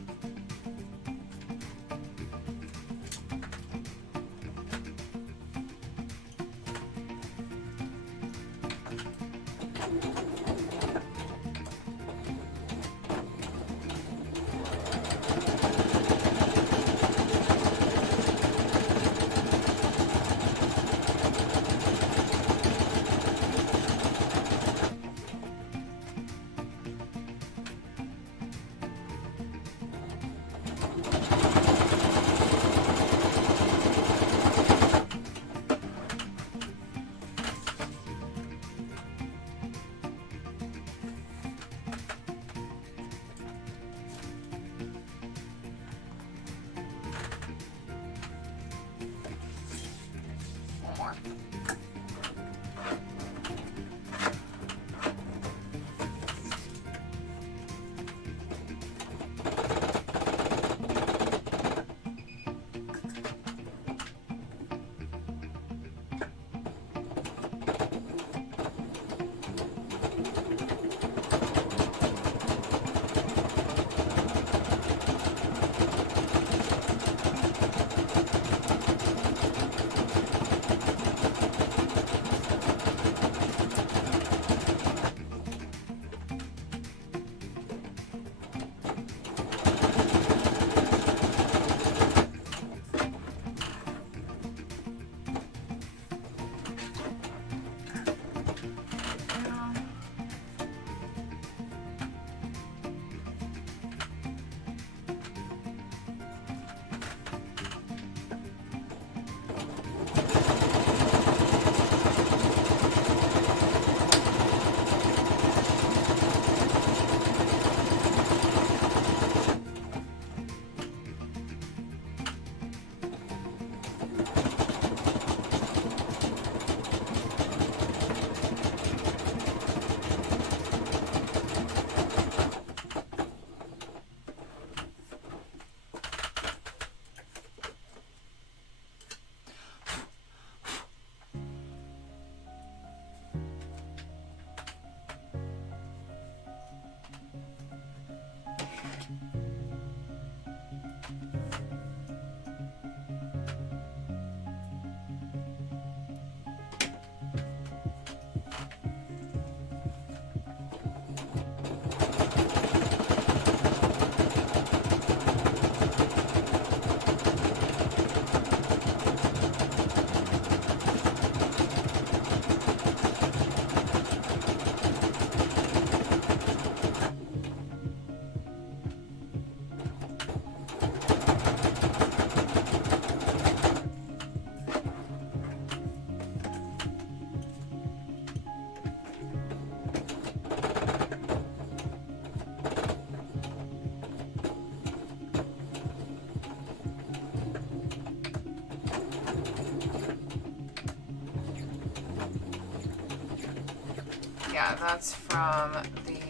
Yeah, that's from the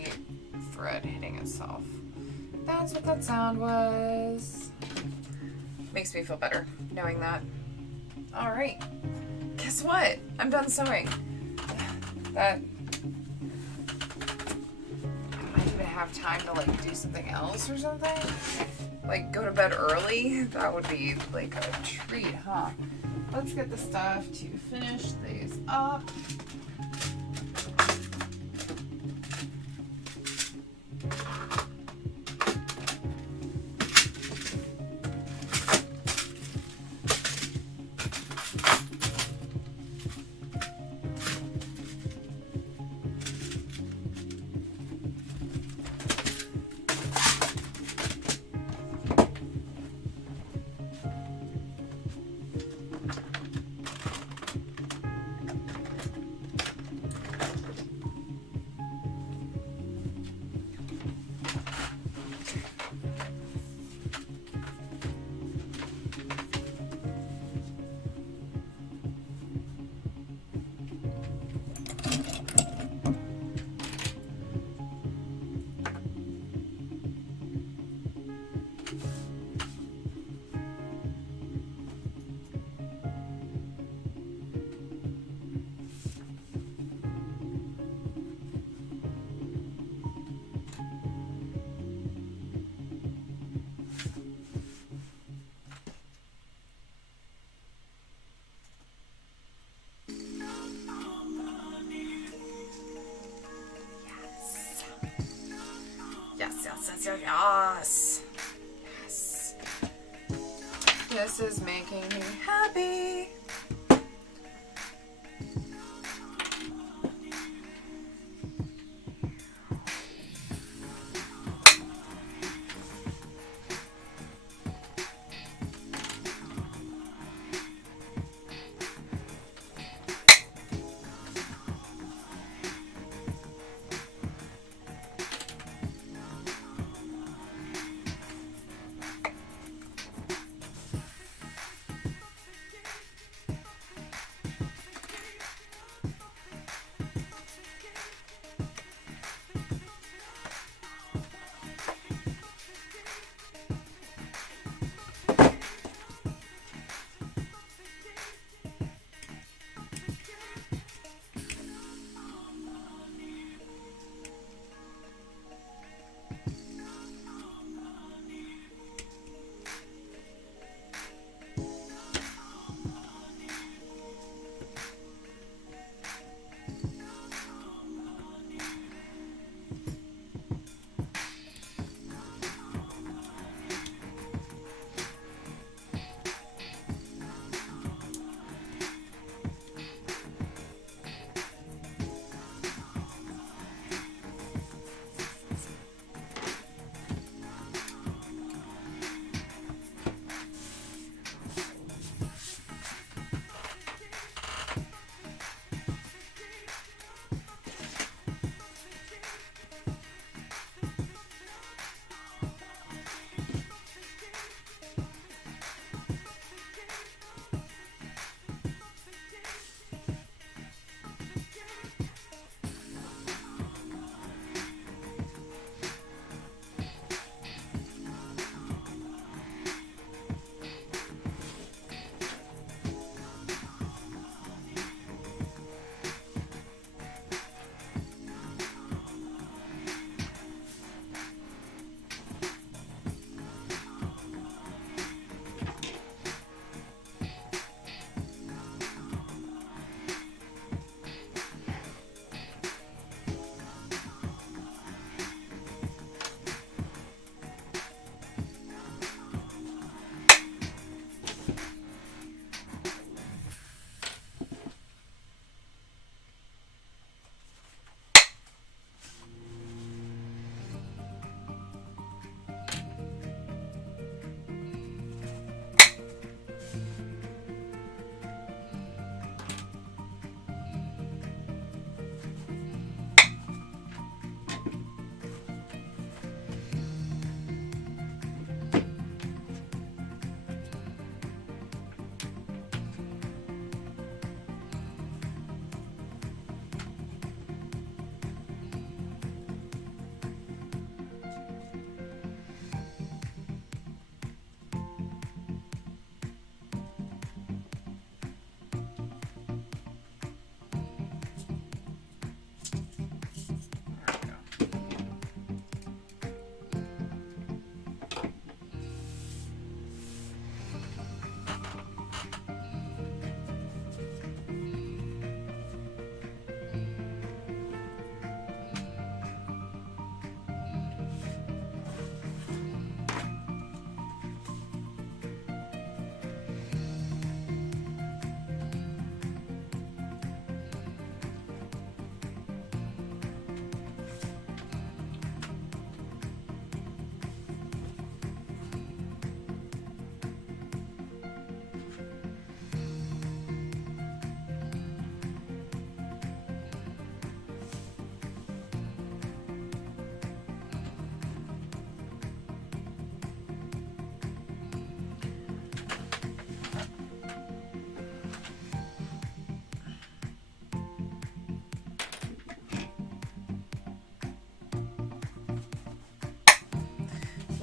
thread hitting itself. That's what that sound was. Makes me feel better knowing that. All right. Guess what? I'm done sewing. That I might even have time to like do something else or something. Like go to bed early. That would be like a treat, huh? Let's get the stuff to finish these up. Yes. Yes. This is making me happy.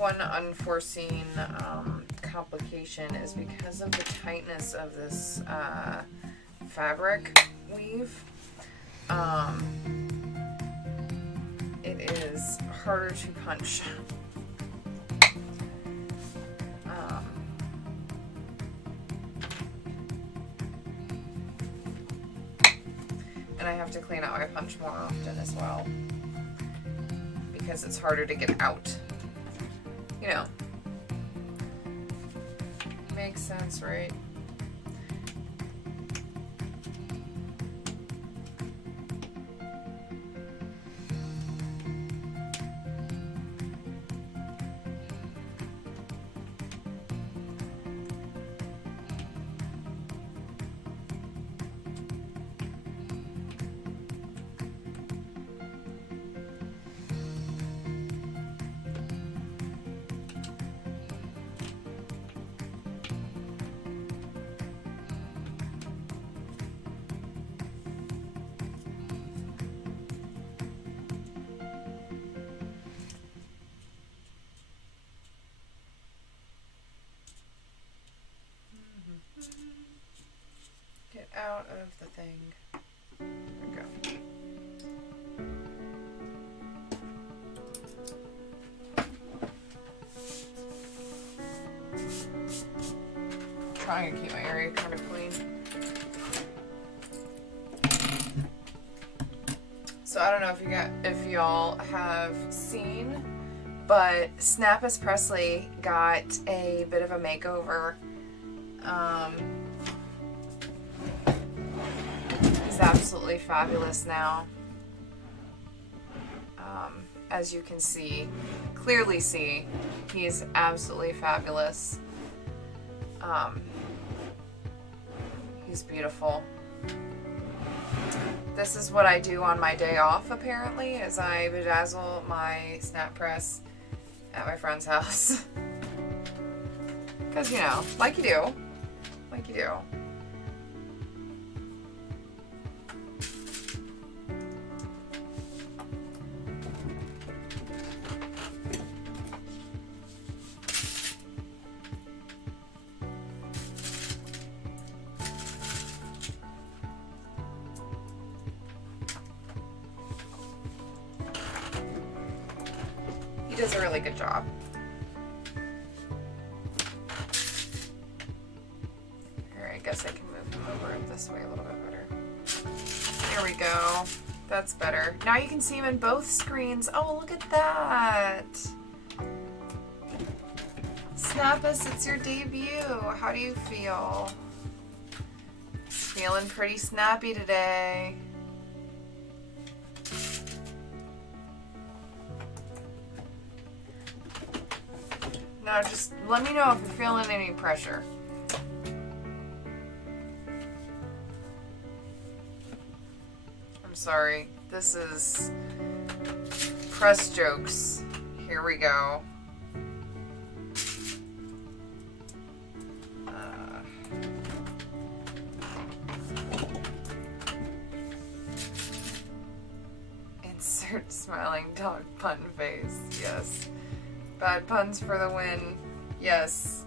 one unforeseen complication is because of the tightness of this fabric weave. It is harder to punch. And I have to clean out my punch more often as well, because it's harder to get out. You know. Makes sense, right? Get out of the thing. There we go. Trying to keep my area kind of clean. So I don't know if y'all have seen, but Snappus Presley got a bit of a makeover. He's absolutely fabulous now. As you can see, clearly see, he's absolutely fabulous. He's beautiful. This is what I do on my day off, apparently, is I bedazzle my snap press at my friend's house. Because, you know, like you do. Like you do. He does a really good job. I guess I can move him over this way a little bit better. There we go. That's better. Now you can see him in both screens. Oh, look at that. Snappus, it's your debut. How do you feel? Feeling pretty snappy today. Now just let me know if you're feeling any pressure. Sorry, this is press jokes. Here we go. Insert smiling dog pun face. Yes. Bad puns for the win. Yes.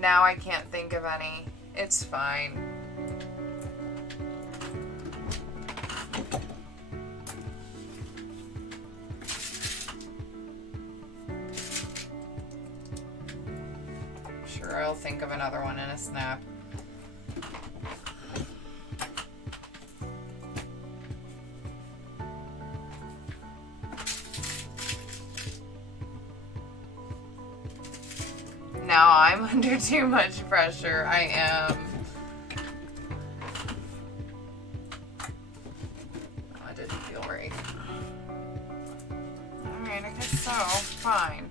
Now I can't think of any. It's fine. Sure, I'll think of another one in a snap. Now I'm under too much pressure. I am. Oh, it didn't feel right. Alright, I guess so. Fine.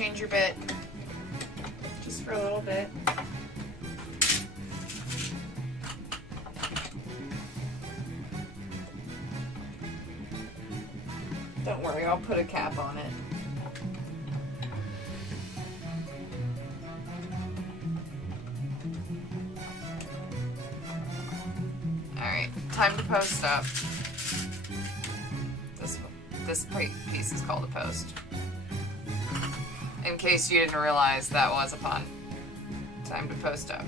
change your bit. Just for a little bit. Don't worry, I'll put a cap on it. Alright, time to post up. This piece is called a post. In case you didn't realize that was a pun. Time to post up.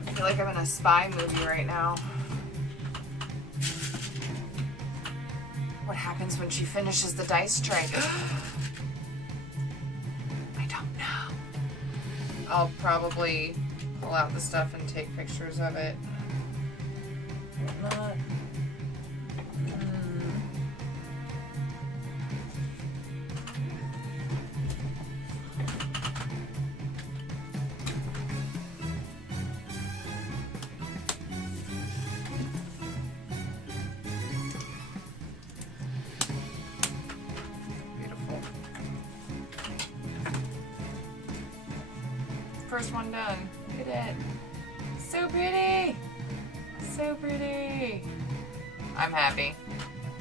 I feel like I'm in a spy movie right now. What happens when she finishes the dice tray? I don't know. I'll probably pull out the stuff and take pictures of it. Whatnot. First one done. Look at it. So pretty. So pretty. I'm happy.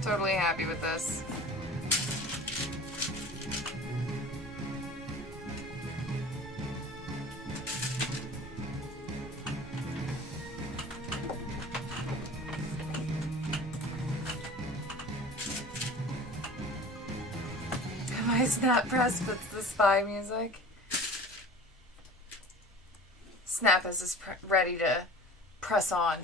Totally happy with this. My snap press puts the spy music. Snappus is ready to press on.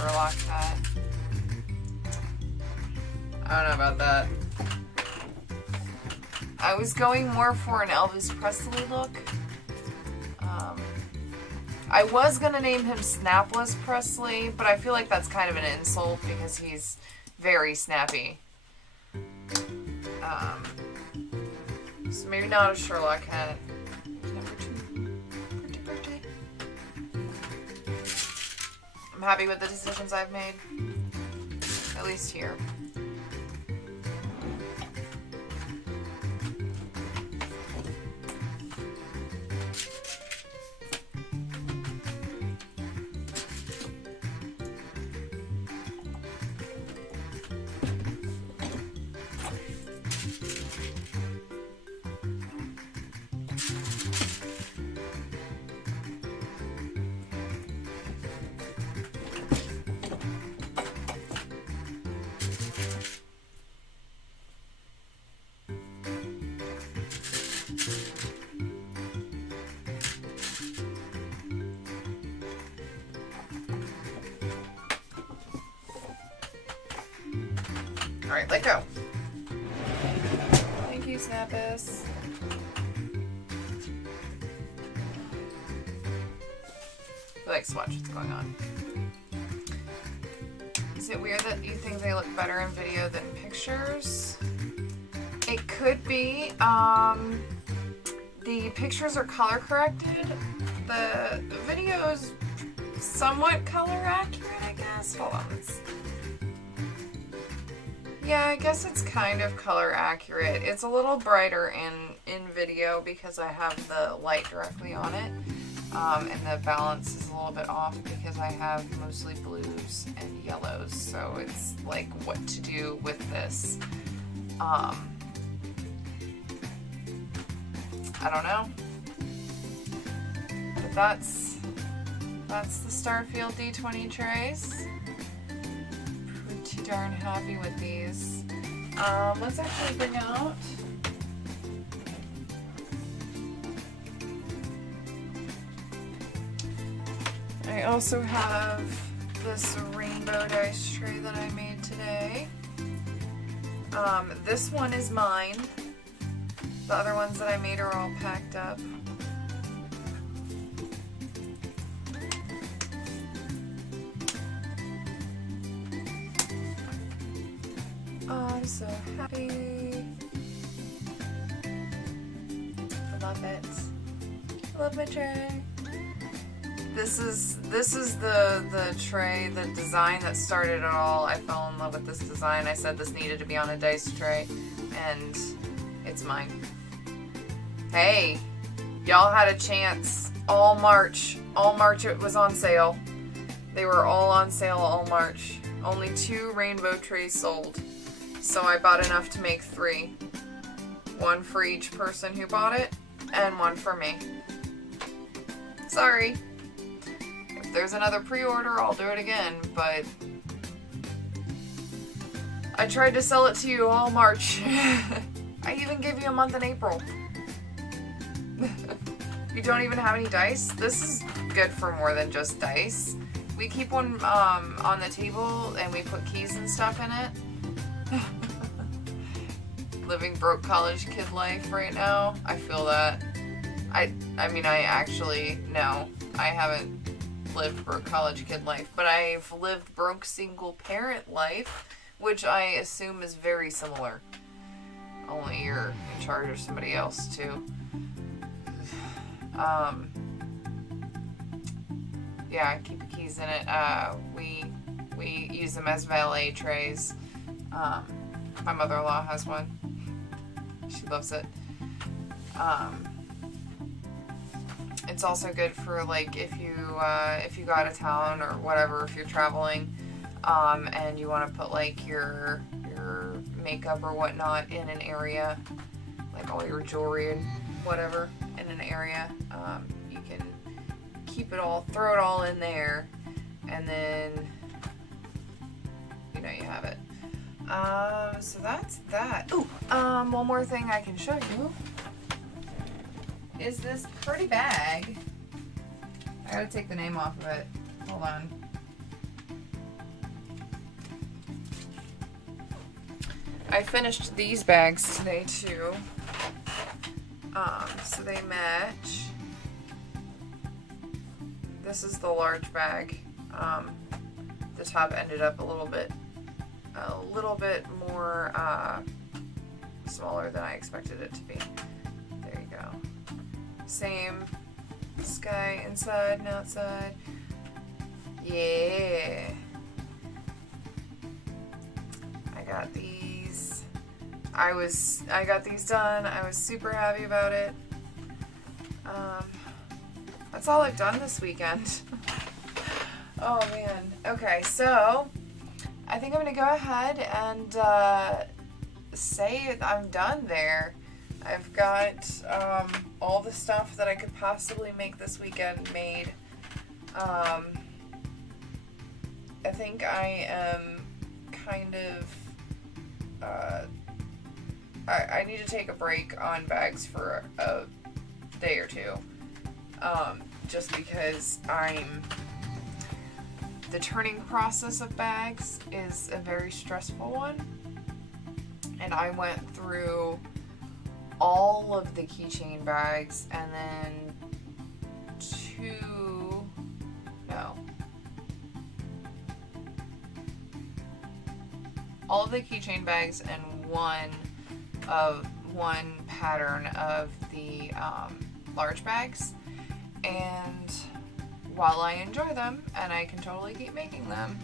Sherlock hat. I don't know about that. I was going more for an Elvis Presley look. I was gonna name him Snapless Presley, but I feel like that's kind of an insult because he's very snappy. So maybe not a Sherlock hat. Number 2. Pretty pretty. I'm happy with the decisions I've made. At least here. Alright, let go. Thank you, Snappus. I like to watch what's going on. Is it weird that you think they look better in video than pictures? It could be. The pictures are color corrected. The video is somewhat color accurate, I guess. Hold on. Yeah, I guess it's kind of color accurate. It's a little brighter in video because I have the light directly on it. And the balance is a little bit off because I have mostly blues and yellows. So it's like what to do with this. I don't know. But that's the Starfield D20 trays. Pretty darn happy with these. Let's actually bring out I also have this rainbow dice tray that I made today. This one is mine. The other ones that I made are all packed up. Oh, I'm so happy. I love it. I love my tray. This is the tray, the design that started it all. I fell in love with this design. I said this needed to be on a dice tray, and it's mine. Hey, y'all had a chance all March. All March it was on sale. They were all on sale all March. Only 2 rainbow trays sold. So I bought enough to make 3. 1 for each person who bought it, and 1 for me. Sorry. If there's another pre-order, I'll do it again, but I tried to sell it to you all March. I even gave you a month in April. You don't even have any dice? This is good for more than just dice. We keep one on the table and we put keys and stuff in it. Living broke college kid life right now. I feel that. I mean, I actually, no, I haven't lived broke college kid life, but I've lived broke single parent life, which I assume is very similar. Only you're in charge of somebody else too. Yeah, keep the keys in it. We use them as valet trays. My mother-in-law has one. She loves it. It's also good for like if you go out of town or whatever, if you're traveling, and you want to put like your makeup or whatnot in an area, like all your jewelry and whatever in an area, you can keep it all, throw it all in there, and then you know you have it. So that's that. Ooh, one more thing I can show you is this pretty bag. I gotta take the name off of it. Hold on. I finished these bags today too. So they match. This is the large bag. The top ended up a little bit more smaller than I expected it to be. There you go. Same sky inside and outside. Yeah. I got these. I got these done. I was super happy about it. That's all I've done this weekend. Oh man. Okay, so I think I'm gonna go ahead and say I'm done there. I've got all the stuff that I could possibly make this weekend made. I think I am kind of I need to take a break on bags for a day or two, just because the turning process of bags is a very stressful one, and I went through all of the keychain bags and then all of the keychain bags and one pattern of the large bags, and while I enjoy them and I can totally keep making them,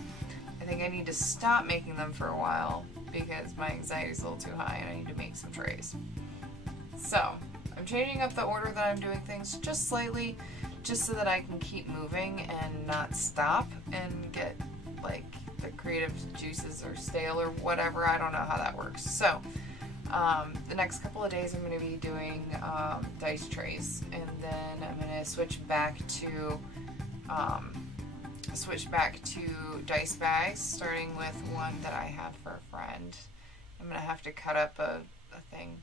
I think I need to stop making them for a while because my anxiety is a little too high and I need to make some trays. So I'm changing up the order that I'm doing things just slightly, just so that I can keep moving and not stop and get like the creative juices or stale or whatever. I don't know how that works. So The next couple of days I'm going to be doing dice trays, and then I'm going to switch back to dice bags, starting with one that I had for a friend. I'm going to have to cut up a thing.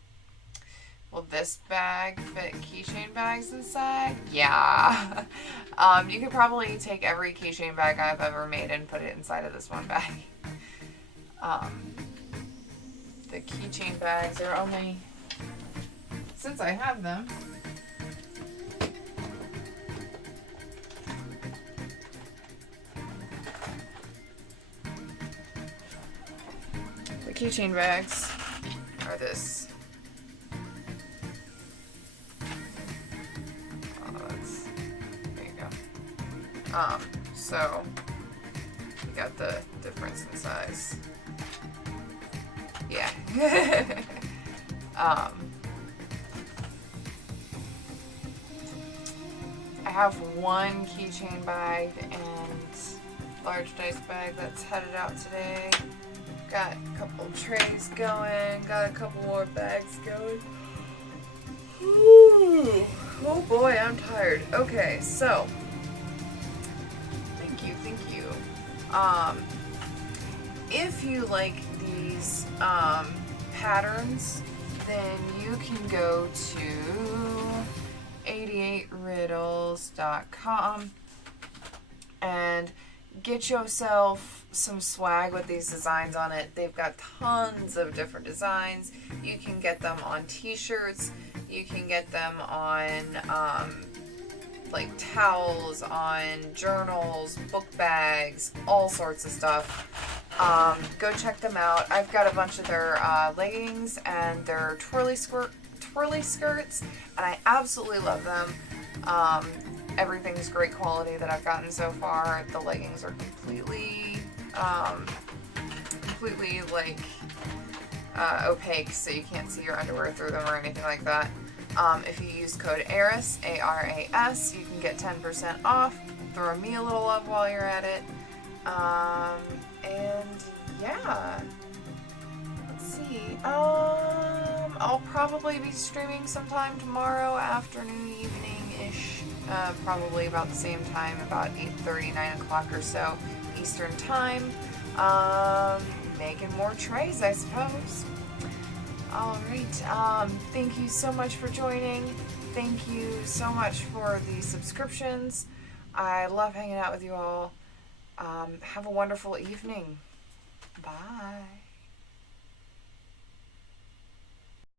Will this bag fit keychain bags inside? Yeah. You could probably take every keychain bag I've ever made and put it inside of this one bag. The keychain bags are only, since I have them, the keychain bags are this. There you go. So you got the difference in size. Yeah. I have one keychain bag and large dice bag that's headed out today. Got a couple trays going. Got a couple more bags going. Ooh. Oh boy, I'm tired. Okay, so thank you. If you like these patterns, then you can go to 88riddles.com and get yourself some swag with these designs on it. They've got tons of different designs. You can get them on t-shirts. You can get them on like towels, on journals, book bags, all sorts of stuff. Go check them out. I've got a bunch of their leggings and their twirly skirts, and I absolutely love them. Everything's great quality that I've gotten so far. The leggings are completely like opaque, so you can't see your underwear through them or anything like that. If you use code ARAS, ARAS, you can get 10% off. Throw me a little love while you're at it. And yeah, let's see. I'll probably be streaming sometime tomorrow afternoon, evening-ish. Probably about the same time, about 8:30, 9 o'clock or so Eastern time. Making more trays, I suppose. Alright, thank you so much for joining. Thank you so much for the subscriptions. I love hanging out with you all. Have a wonderful evening. Bye.